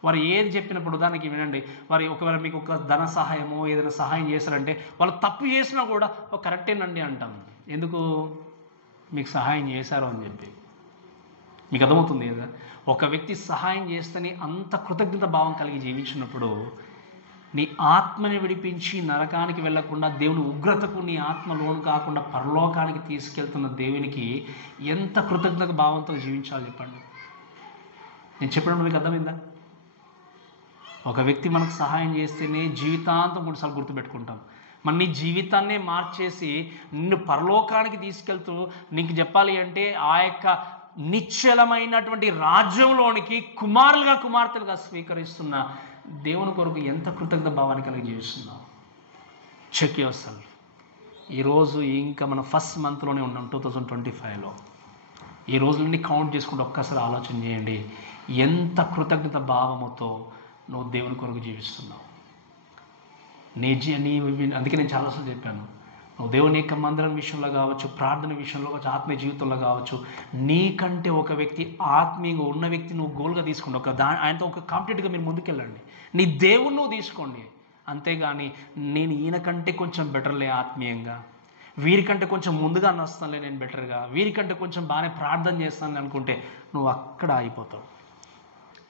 వారు ఏది చెప్పినప్పుడు దానికి వినండి. వారి ఒకవేళ మీకు ఒక ధన సహాయమో ఏదైనా సహాయం చేశారంటే వాళ్ళు తప్పు చేసినా కూడా కరెక్టేనండి అంటాం. ఎందుకు? మీకు సహాయం చేశారు అని చెప్పి. మీకు అర్థమవుతుంది కదా? ఒక వ్యక్తి సహాయం చేస్తేనే అంత కృతజ్ఞత భావం కలిగి జీవించినప్పుడు నీ ఆత్మని విడిపించి నరకానికి వెళ్లకుండా దేవుని ఉగ్రతకు నీ ఆత్మ లోను కాకుండా పరలోకానికి తీసుకెళ్తున్న దేవునికి ఎంత కృతజ్ఞత భావంతో జీవించాలి చెప్పండి. నేను చెప్పడం మీకు అర్థమైందా? ఒక వ్యక్తి మనకు సహాయం చేస్తేనే జీవితాంతం 3 సార్లు గుర్తుపెట్టుకుంటాం. మన నీ జీవితాన్నే మార్చేసి నిన్ను పరలోకానికి తీసుకెళ్తూ నీకు చెప్పాలి అంటే ఆ యొక్క నిశ్చలమైనటువంటి రాజ్యంలోనికి కుమారులుగా కుమార్తెలుగా స్వీకరిస్తున్న దేవుని కొరకు ఎంత కృతజ్ఞత భావాన్ని కలిగి జీవిస్తున్నాం. Check yourself. ఈరోజు ఇంకా మన ఫస్ట్ మంత్లోనే ఉన్నాం, 2025లో. ఈ రోజు నుండి కౌంట్ చేసుకుంటూ ఒక్కసారి ఆలోచన చేయండి, ఎంత కృతజ్ఞత భావముతో నువ్వు దేవుని కొరకు జీవిస్తున్నావు. అందుకే నేను చాలాసార్లు చెప్పాను, నువ్వు దేవుని యొక్క మందిరం విషయంలో కావచ్చు, ప్రార్థన విషయంలో కావచ్చు, ఆత్మీయ జీవితంలో కావచ్చు, నీకంటే ఒక వ్యక్తి ఆత్మీయంగా ఉన్న వ్యక్తి నువ్వు గోల్గా తీసుకోండి. ఆయనతో ఒక కాంపిటేటివ్గా మీరు ముందుకెళ్ళండి. నీ దేవుని నువ్వు తీసుకోండి. అంతేగాని నేను ఈయనకంటే కొంచెం బెటర్లే ఆత్మీయంగా, వీరికంటే కొంచెం ముందుగా నస్తానులే నేను బెటర్గా, వీరికంటే కొంచెం బాగానే ప్రార్థన చేస్తాను అనుకుంటే నువ్వు అక్కడ అయిపోతావు.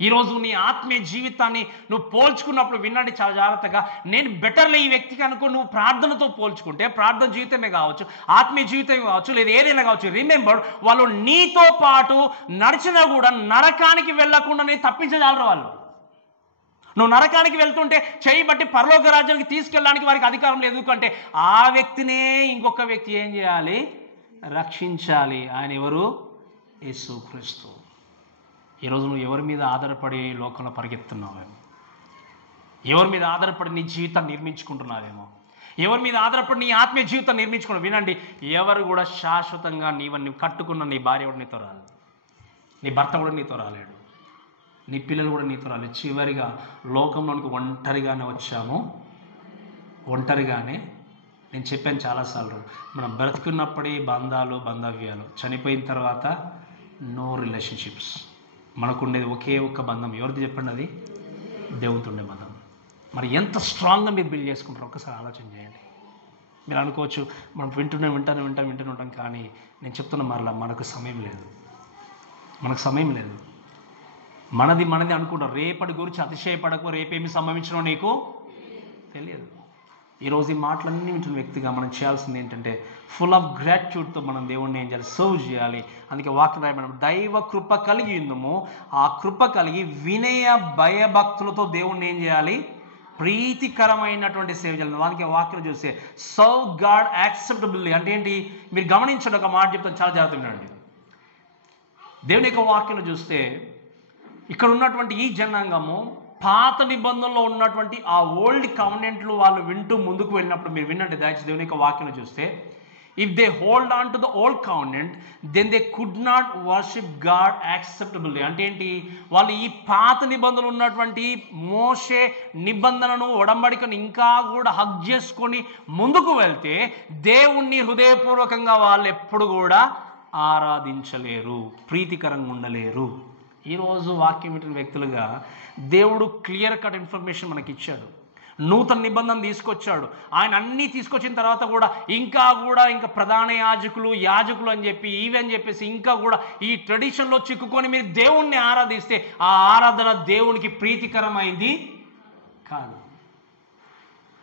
ఈరోజు నీ ఆత్మీయ జీవితాన్ని నువ్వు పోల్చుకున్నప్పుడు వినండి చాలా జాగ్రత్తగా. నేను బెటర్లే ఈ వ్యక్తికి అనుకో, నువ్వు ప్రార్థనతో పోల్చుకుంటే, ప్రార్థన జీవితమే కావచ్చు, ఆత్మీయ జీవితమే కావచ్చు, లేదా ఏదైనా కావచ్చు, రిమెంబర్, వాళ్ళు నీతో పాటు నడిచినా కూడా నరకానికి వెళ్లకుండా నేను తప్పించజాలరు. వాళ్ళు నువ్వు నరకానికి వెళ్తుంటే చేయబట్టి పరలోక రాజ్యానికి తీసుకెళ్ళడానికి వారికి అధికారం లేదు. ఎందుకంటే ఆ వ్యక్తినే ఇంకొక వ్యక్తి ఏం చేయాలి? రక్షించాలి. ఆయన ఎవరు? యేసుక్రీస్తు. ఈరోజు నువ్వు ఎవరి మీద ఆధారపడి లోకంలో పరిగెత్తున్నావేమో, ఎవరి మీద ఆధారపడి నీ జీవితాన్ని నిర్మించుకుంటున్నావేమో, ఎవరి మీద ఆధారపడి నీ ఆత్మీయ జీవితాన్ని నిర్మించుకున్నావు. వినండి, ఎవరు కూడా శాశ్వతంగా నీవన్నీ కట్టుకున్న నీ భార్య కూడా నీతో రాలేదు, నీ భర్త కూడా నీతో రాలేడు, నీ పిల్లలు కూడా నీతో రాలేదు. చివరిగా లోకంలోనికి ఒంటరిగానే వచ్చాము. ఒంటరిగానే. నేను చెప్పాను చాలాసార్లు, మనం బ్రతుకున్నప్పుడే బంధాలు, బాంధవ్యాలు, చనిపోయిన తర్వాత నో రిలేషన్షిప్స్. మనకుండేది ఒకే ఒక్క బంధం. ఎవరిది చెప్పండి? అది దేవునితో ఉండే బంధం. మరి ఎంత స్ట్రాంగ్గా మీరు బిల్డ్ చేసుకుంటారో ఒక్కసారి ఆలోచన చేయండి. మీరు అనుకోవచ్చు మనం వింటూనే ఉంటాం, కానీ నేను చెప్తున్న మరలా మనకు సమయం లేదు. మనది అనుకుంటాం. రేపటి గురించి అతిశయపడకు, రేపేమి సంభవించడో నీకు తెలియదు. ఈరోజు ఈ మాటలన్నీ వింటున్న వ్యక్తిగా మనం చేయాల్సింది ఏంటంటే ఫుల్ ఆఫ్ గ్రాటిట్యూడ్తో మనం దేవుణ్ణి ఏం చేయాలి? సర్వ్ చేయాలి. అందుకే వాక్యం రాయబడిన దైవ కృప కలిగి ఉందము, ఆ కృప కలిగి వినయ భయభక్తులతో దేవుణ్ణి ఏం చేయాలి? ప్రీతికరమైనటువంటి సేవ చేయాలి. దానికి వాక్యం చూస్తే సర్వ్ గాడ్ యాక్సెప్టబుల్లీ అంటే ఏంటి? మీరు గమనించండి, ఒక మాట చెప్తాను, చాలా జాగ్రత్తగా వినండి. దేవుని యొక్క వాక్యం చూస్తే ఇక్కడ ఉన్నటువంటి ఈ జనాంగము పాత నిబంధనలో ఉన్నటువంటి ఆ ఓల్డ్ కవెనెంట్లు వాళ్ళు వింటూ ముందుకు వెళ్ళినప్పుడు మీరు వినండి దయచేసి దేవుని యొక్క వాక్యం చూస్తే, if they hold on to the old covenant then they could not worship God acceptably. అంటే ఏంటి? వాళ్ళు ఈ పాత నిబంధనలు ఉన్నటువంటి మోషే నిబంధనను, ఒడంబడికను ఇంకా కూడా హగ్ చేసుకొని ముందుకు వెళ్తే దేవుణ్ణి హృదయపూర్వకంగా వాళ్ళు ఎప్పుడు కూడా ఆరాధించలేరు, ప్రీతికరంగా ఉండలేరు. ఈరోజు వాక్యం వింటున్న వ్యక్తులుగా దేవుడు క్లియర్ కట్ ఇన్ఫర్మేషన్ మనకి ఇచ్చాడు. నూతన నిబంధన తీసుకొచ్చాడు. ఆయన అన్నీ తీసుకొచ్చిన తర్వాత కూడా ఇంకా ప్రధాన యాజకులు అని చెప్పి ఇవని చెప్పేసి ఇంకా కూడా ఈ ట్రెడిషన్లో చిక్కుకొని మీరు దేవుణ్ణి ఆరాధిస్తే ఆ ఆరాధన దేవునికి ప్రీతికరమైంది కాదు.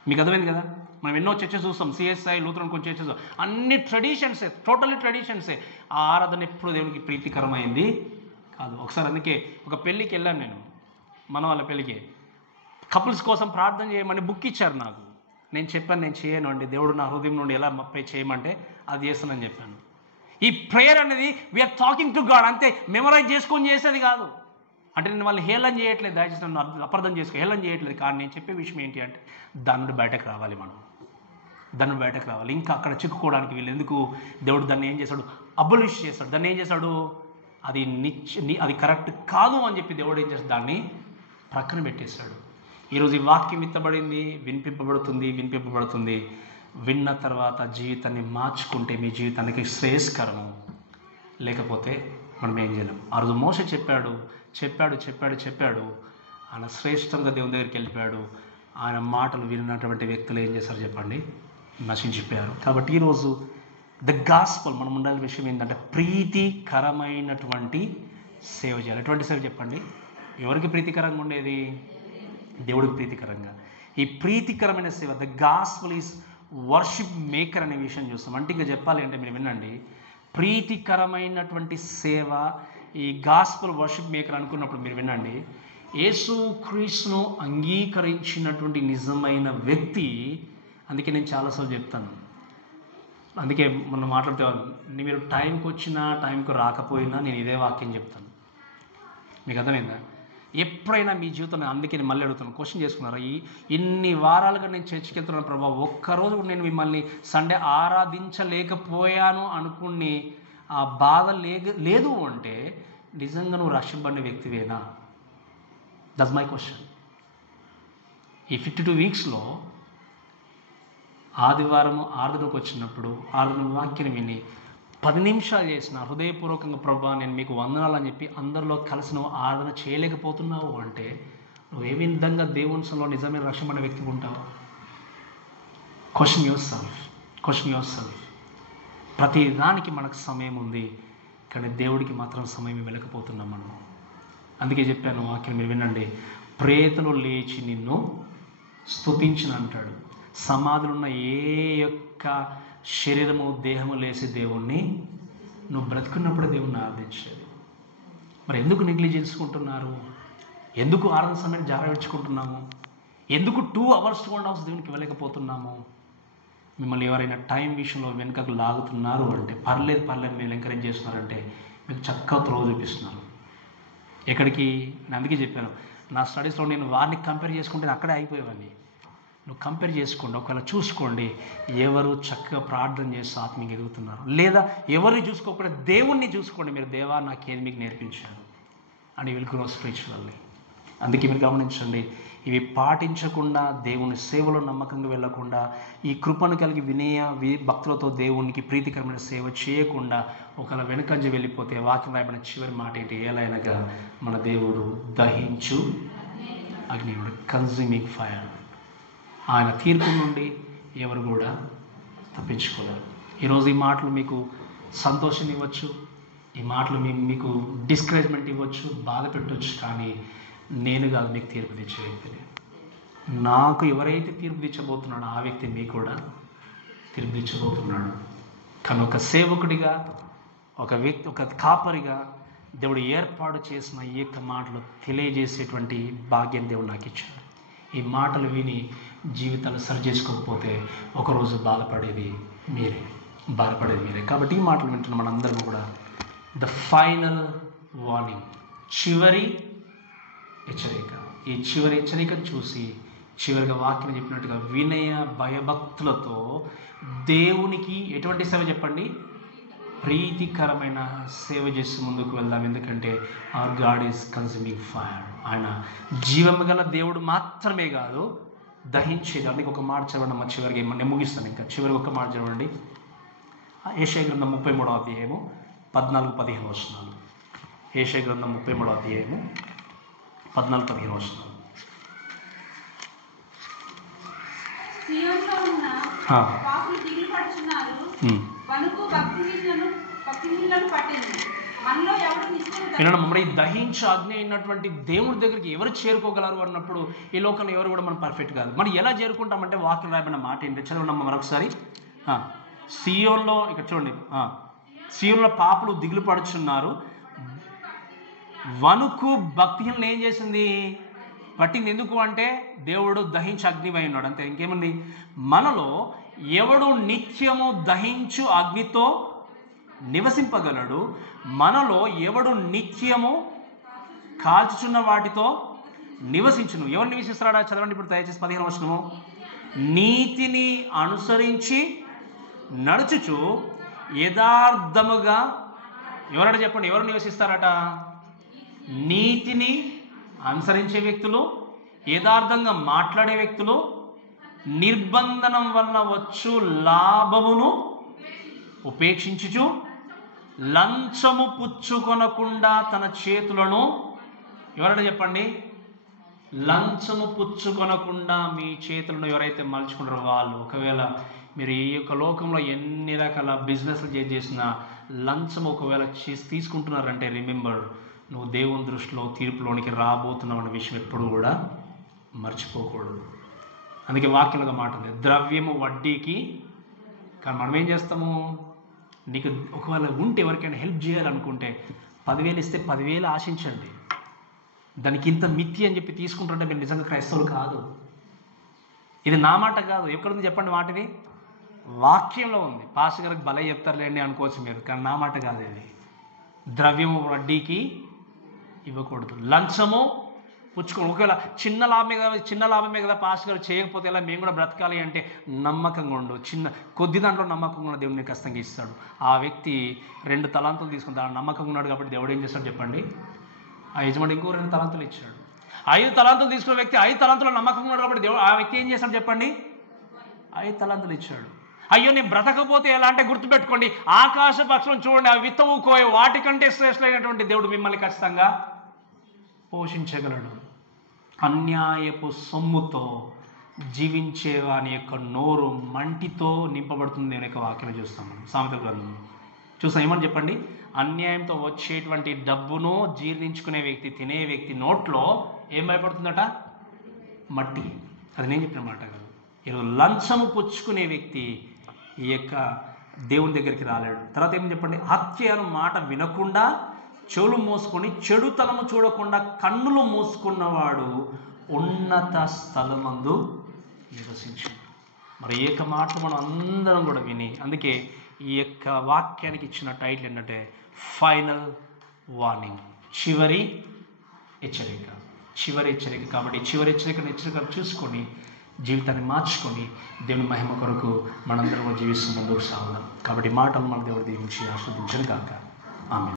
మీకు అర్థమైంది కదా? మనం ఎన్నో చర్చస్ చూస్తాం, సిఎస్ఐ, లూథరన్ కొన్ని చర్చస్, అన్ని ట్రెడిషన్సే, టోటల్లీ ట్రెడిషన్సే. ఆ ఆరాధన ఎప్పుడు దేవునికి ప్రీతికరమైంది కాదు. ఒకసారి అందుకే ఒక పెళ్ళికి వెళ్ళాను నేను, మన వాళ్ళ పెళ్ళికి. కపుల్స్ కోసం ప్రార్థన చేయమని బుక్ ఇచ్చారు నాకు. నేను చెప్పాను, నేను చేయను అండి, దేవుడు నా హృదయం నుండి ఎలా ప్రే చేయమంటే అది చేస్తానని చెప్పాను. ఈ ప్రేయర్ అనేది వీఆర్ టాకింగ్ టు గాడ్, అంతే, మెమరైజ్ చేసుకొని చేసేది కాదు. అంటే నేను వాళ్ళని హేళన చేయట్లేదు, దయచేసి నన్ను అపార్థం చేసుకో, హేళన చేయట్లేదు. కానీ నేను చెప్పే విషయం ఏంటి అంటే దాని నుండి బయటకు రావాలి, మనం దాని నుండి బయటకు రావాలి. ఇంకా అక్కడ చిక్కుకోవడానికి వీళ్ళు ఎందుకు? దేవుడు దాన్ని ఏం చేశాడు? అబలిష్ చేశాడు. దాన్ని ఏం చేశాడు? అది కరెక్ట్ కాదు అని చెప్పి దేవుడు ఏం చేస్తాడు? దాన్ని ప్రక్కన పెట్టేశాడు. ఈరోజు ఈ వాక్యం ఎత్తబడింది, వినిపింపబడుతుంది. విన్న తర్వాత జీవితాన్ని మార్చుకుంటే మీ జీవితానికి శ్రేయస్కరము, లేకపోతే మనం ఏం చేయలేం. ఆ రోజు మోషే చెప్పాడు. ఆయన శ్రేష్టంగా దేవుని దగ్గరికి వెళ్ళిపోయాడు. ఆయన మాటలు విన్నటువంటి వ్యక్తులు ఏం చేశారు చెప్పండి? నశించిపోయారు. కాబట్టి ఈరోజు ద గాస్పల్ మనం ఉండాల్సిన విషయం ఏంటంటే ప్రీతికరమైనటువంటి సేవ చేయాలి. ఎటువంటి సేవ చెప్పండి? ఎవరికి ప్రీతికరంగా ఉండేది? దేవుడికి ప్రీతికరంగా. ఈ ప్రీతికరమైన సేవ, the gospel is worship maker అనే విషయం చూస్తాం. అంటే ఇంకా చెప్పాలి అంటే మీరు వినండి, ప్రీతికరమైనటువంటి సేవ, ఈ గాస్పల్ వర్షిప్ మేకర్ అనుకున్నప్పుడు మీరు వినండి, యేసు క్రీస్తును అంగీకరించినటువంటి నిజమైన వ్యక్తి. అందుకే నేను చాలాసార్లు చెప్తాను, అందుకే మనం మాట్లాడితే మీరు టైంకి వచ్చినా టైంకి రాకపోయినా నేను ఇదే వాక్యం చెప్తాను. మీకు అర్థమైందా? ఎప్పుడైనా మీ జీవితంలో, అందుకే నేను మళ్ళీ అడుగుతాను, క్వశ్చన్ చేసుకున్నారా? ఇన్ని వారాలుగా నేను చర్చికి వెళ్తున్నాను ప్రభా, ఒక్కరోజు నేను మిమ్మల్ని సండే ఆరాధించలేకపోయాను అనుకుని ఆ బాధ లేదు అంటే నిజంగా నువ్వు రక్షింపబడిన వ్యక్తివేనా? That's my question. ఈ 52 వీక్స్లో ఆదివారం ఆరాధనకు వచ్చినప్పుడు ఆరాధన వాక్యం విని 10 నిమిషాలు చేసిన హృదయపూర్వకంగా ప్రభా నేను మీకు వందనాలని చెప్పి అందరిలో కలిసి నువ్వు ఆరాధన చేయలేకపోతున్నావు అంటే నువ్వు ఏ విధంగా దేవునిలో నిజమైన రక్షణ వ్యక్తిగా ఉంటావు? Question your self. ప్రతి దానికి మనకు సమయం ఉంది, కానీ దేవుడికి మాత్రం సమయం వెళ్ళకపోతున్నాం మనం. అందుకే చెప్పాను వాక్యం మీరు వినండి, ప్రేతలు లేచి నిన్ను స్తుతించిన అంటాడు. సమాధులున్న ఏ యొక్క శరీరము దేహము లేసి దేవుణ్ణి, నువ్వు బ్రతుకున్నప్పుడే దేవుణ్ణి ఆరాధించేది. మరి ఎందుకు నెగ్లిజెన్స్ చేసుకుంటున్నారు? ఎందుకు ఆరాధన సమయాన్ని జారవించుకుంటున్నాము? ఎందుకు 2 hours 2.5 hours దేవునికి ఇవ్వలేకపోతున్నాము? మిమ్మల్ని ఎవరైనా టైం విషయంలో వెనుకకు లాగుతున్నారు అంటే పర్లేదు మీరు ఎంకరేజ్ చేస్తున్నారంటే మీకు చక్కగా త్రోవ చూపిస్తున్నారు. ఎక్కడికి? నేను అందుకే చెప్పాను, నా స్టడీస్లో నేను వారిని కంపేర్ చేసుకుంటే అక్కడే అయిపోయేవాడిని. నువ్వు కంపేర్ చేసుకోండి, ఒకవేళ చూసుకోండి ఎవరు చక్కగా ప్రార్థన చేస్తూ ఆత్మీయంగా ఎదుగుతున్నారు, లేదా ఎవరిని చూసుకోకుండా దేవుణ్ణి చూసుకోండి. మీరు దేవా నాకేది మీకు నేర్పించారు అని విల్ గ్రో స్పిరిచువల్లీ. అందుకే మీరు గమనించండి, ఇవి పాటించకుండా దేవుని సేవలో నమ్మకంగా వెళ్ళకుండా ఈ కృపను కలిగి భక్తులతో దేవునికి ప్రీతికరమైన సేవ చేయకుండా ఒకవేళ వెనుకంజ వెళ్ళిపోతే వాక్యం రాయబడిన చివరి మాట ఏంటి? ఏలైనగా మన దేవుడు దహించు అగ్నియుడు, కన్జ్యూమింగ్ ఫైర్. ఆయన తీర్పు నుండి ఎవరు కూడా తప్పించుకోలేరు. ఈరోజు ఈ మాటలు మీకు సంతోషం ఇవ్వచ్చు, ఈ మాటలు మీకు డిస్కరేజ్మెంట్ ఇవ్వచ్చు, బాధ పెట్టవచ్చు, కానీ నేను కాదు మీకు తీర్పు తెచ్చే వ్యక్తిని. నాకు ఎవరైతే తీర్పు తెచ్చబోతున్నాడో ఆ వ్యక్తి మీకు కూడా తీర్పు తెచ్చబోతున్నాడు. కానీ ఒక సేవకుడిగా, ఒక కాపరిగా దేవుడు ఏర్పాటు చేసిన ఈ యొక్క మాటలు తెలియజేసేటువంటి భాగ్యం దేవుడు నాకు ఇచ్చాడు. ఈ మాటలు విని జీవితాలు సరి చేసుకోకపోతే ఒకరోజు బాధపడేది మీరే. కాబట్టి ఈ మాటలు వింటున్న మనందరం కూడా ద ఫైనల్ వార్నింగ్, చివరి హెచ్చరిక. ఈ చివరి హెచ్చరికను చూసి చివరిగా వాక్యం చెప్పినట్టుగా వినయ భయభక్తులతో దేవునికి ఎటువంటి సేవ చెప్పండి? ప్రీతికరమైన సేవ చేసి ముందుకు వెళ్దాం. ఎందుకంటే hour God is consuming fire. ఆయన జీవము గల దేవుడు మాత్రమే కాదు, దహించేది. అందుకే ఒక మాట చదవండి అమ్మ, చివరికి నేను ముగిస్తాను. ఇంకా చివరికి ఒక మాట చదవండి, యెషయా గ్రంథం 33వ అధ్యాయము 14-15 వచనాలు. యెషయా గ్రంథం 33వ అధ్యాయము 14-15 వచనాలు. వినడం ఈ దహించ అగ్ని అయినటువంటి దేవుడి దగ్గరికి ఎవరు చేరుకోగలరు అన్నప్పుడు ఈ లోకంలో ఎవరు కూడా మనం పర్ఫెక్ట్ కాదు. మరి ఎలా చేరుకుంటామంటే వాక్యం రాయబడిన మాట ఏంటి చదవండి మరొకసారి. సియోన్లో, ఇక్కడ చూడండి, సియోన్లో పాపులు దిగులు పడుచున్నారు, వణుకు భక్తిహీనులను ఏం చేసింది? పట్టింది. ఎందుకు అంటే దేవుడు దహించి అగ్నివై ఉన్నాడు, అంతే, ఇంకేముంది? మనలో ఎవడు నిత్యము దహించు అగ్నితో నివసింపగలడు? మనలో ఎవడు నిత్యము కాల్చుచున్న వాటితో నివసించును. ఎవరు నివసిస్తాడా? చదవండి ఇప్పుడు దయచేసి 15వ వచనము. నీతిని అనుసరించి నడుచుచు యథార్థముగా, ఎవరట చెప్పండి, ఎవరు నివసిస్తారట? నీతిని అనుసరించే వ్యక్తులు, యథార్థంగా మాట్లాడే వ్యక్తులు, నిర్బంధనం వల్ల వచ్చు లాభమును ఉపేక్షించుచు లంచము పుచ్చుకొనకుండా తన చేతులను, ఎవరట చెప్పండి, లంచము పుచ్చుకొనకుండా మీ చేతులను ఎవరైతే మలుచుకుంటారో వాళ్ళు, ఒకవేళ మీరు ఈ యొక్క లోకంలో ఎన్ని రకాల బిజినెస్లు చేసినా లంచం ఒకవేళ తీసుకుంటున్నారంటే రిమెంబర్, నువ్వు దేవుని దృష్టిలో తీర్పులోనికి రాబోతున్నావు అనే విషయం ఎప్పుడు కూడా మర్చిపోకూడదు. అందుకే వాక్యంలో మాట ఉంది, ద్రవ్యము వడ్డీకి. కానీ మనం ఏం చేస్తాము? నీకు ఒకవేళ ఉంటే ఎవరికైనా హెల్ప్ చేయాలనుకుంటే 10,000 ఇస్తే 10,000 ఆశించండి. దానికి ఇంత మిత్తి అని చెప్పి తీసుకుంటుంటే మీరు నిజంగా క్రైస్తవులు కాదు. ఇది నా మాట కాదు. ఎక్కడుంది చెప్పండి మాట? ఇది వాక్యంలో ఉంది. పాస్టర్ గారికి భలే చెప్తారులేండి అనుకోవచ్చు మీరు, కానీ నా మాట కాదు ఇది. ద్రవ్యము వడ్డీకి ఇవ్వకూడదు, లంచము పుచ్చుకోండి. ఒకవేళ చిన్న లాభమే కదా పాస్టర్ గారు, చేయకపోతే ఎలా మేము కూడా బ్రతకాలి అంటే నమ్మకంగా ఉండు. కొద్ది దాంట్లో నమ్మకంగా ఉన్న దేవుడిని ఖచ్చితంగా ఇస్తాడు. ఆ వ్యక్తి 2 తలాంతులు తీసుకుని దాని నమ్మకంగా ఉన్నాడు కాబట్టి దేవుడు ఏం చేస్తాడు చెప్పండి? ఆ యజమాని ఇంకో 2 తలాంతులు ఇచ్చాడు. 5 తలాంతులు తీసుకున్న వ్యక్తి 5 తలాంతులు నమ్మకంగా ఉన్నాడు కాబట్టి దేవుడు ఆ వ్యక్తి ఏం చేస్తాడు చెప్పండి? 5 తలాంతులు ఇచ్చాడు. అయ్యో నేను బ్రతకపోతే ఎలా అంటే గుర్తుపెట్టుకోండి, ఆకాశ పక్షులను చూడండి, ఆ విత్తము కోయ వాటికంటే శ్రేష్ఠమైనటువంటి దేవుడు మిమ్మల్ని ఖచ్చితంగా పోషించగలడు. అన్యాయపు సొమ్ముతో జీవించే వాని యొక్క నోరు మంటితో నింపబడుతుంది. నేను యొక్క వాక్యం చూస్తాము సామెతల గ్రంథంలో. చూస్తాం ఏమని చెప్పండి? అన్యాయంతో వచ్చేటువంటి డబ్బును జీర్ణించుకునే వ్యక్తి, తినే వ్యక్తి నోట్లో ఏం భయపడుతుందట? మట్టి. అది నేను చెప్పిన మాట కాదు. ఈరోజు లంచము పుచ్చుకునే వ్యక్తి ఈ యొక్క దేవుని దగ్గరికి రాలేడు. తర్వాత ఏమని చెప్పండి? హత్యను మాట వినకుండా చెవులు మూసుకొని చెడుతనము చూడకుండా కన్నులు మూసుకున్నవాడు ఉన్నత స్థలమందు నివసించాడు. మరి ఈ యొక్క మాట మనం అందరం కూడా విని, అందుకే ఈ యొక్క వాక్యానికి ఇచ్చిన టైటిల్ ఏంటంటే ఫైనల్ వార్నింగ్, చివరి హెచ్చరిక. చివరి హెచ్చరిక. కాబట్టి చివరి హెచ్చరికను చూసుకొని జీవితాన్ని మార్చుకొని దేవుని మహిమ కొరకు మనందరం జీవిస్తూ ముందుకు సాగుదాం. కాబట్టి మాటలు మన దేవుడు దీవించి ఆస్వాదించను కాక. ఆమేన్.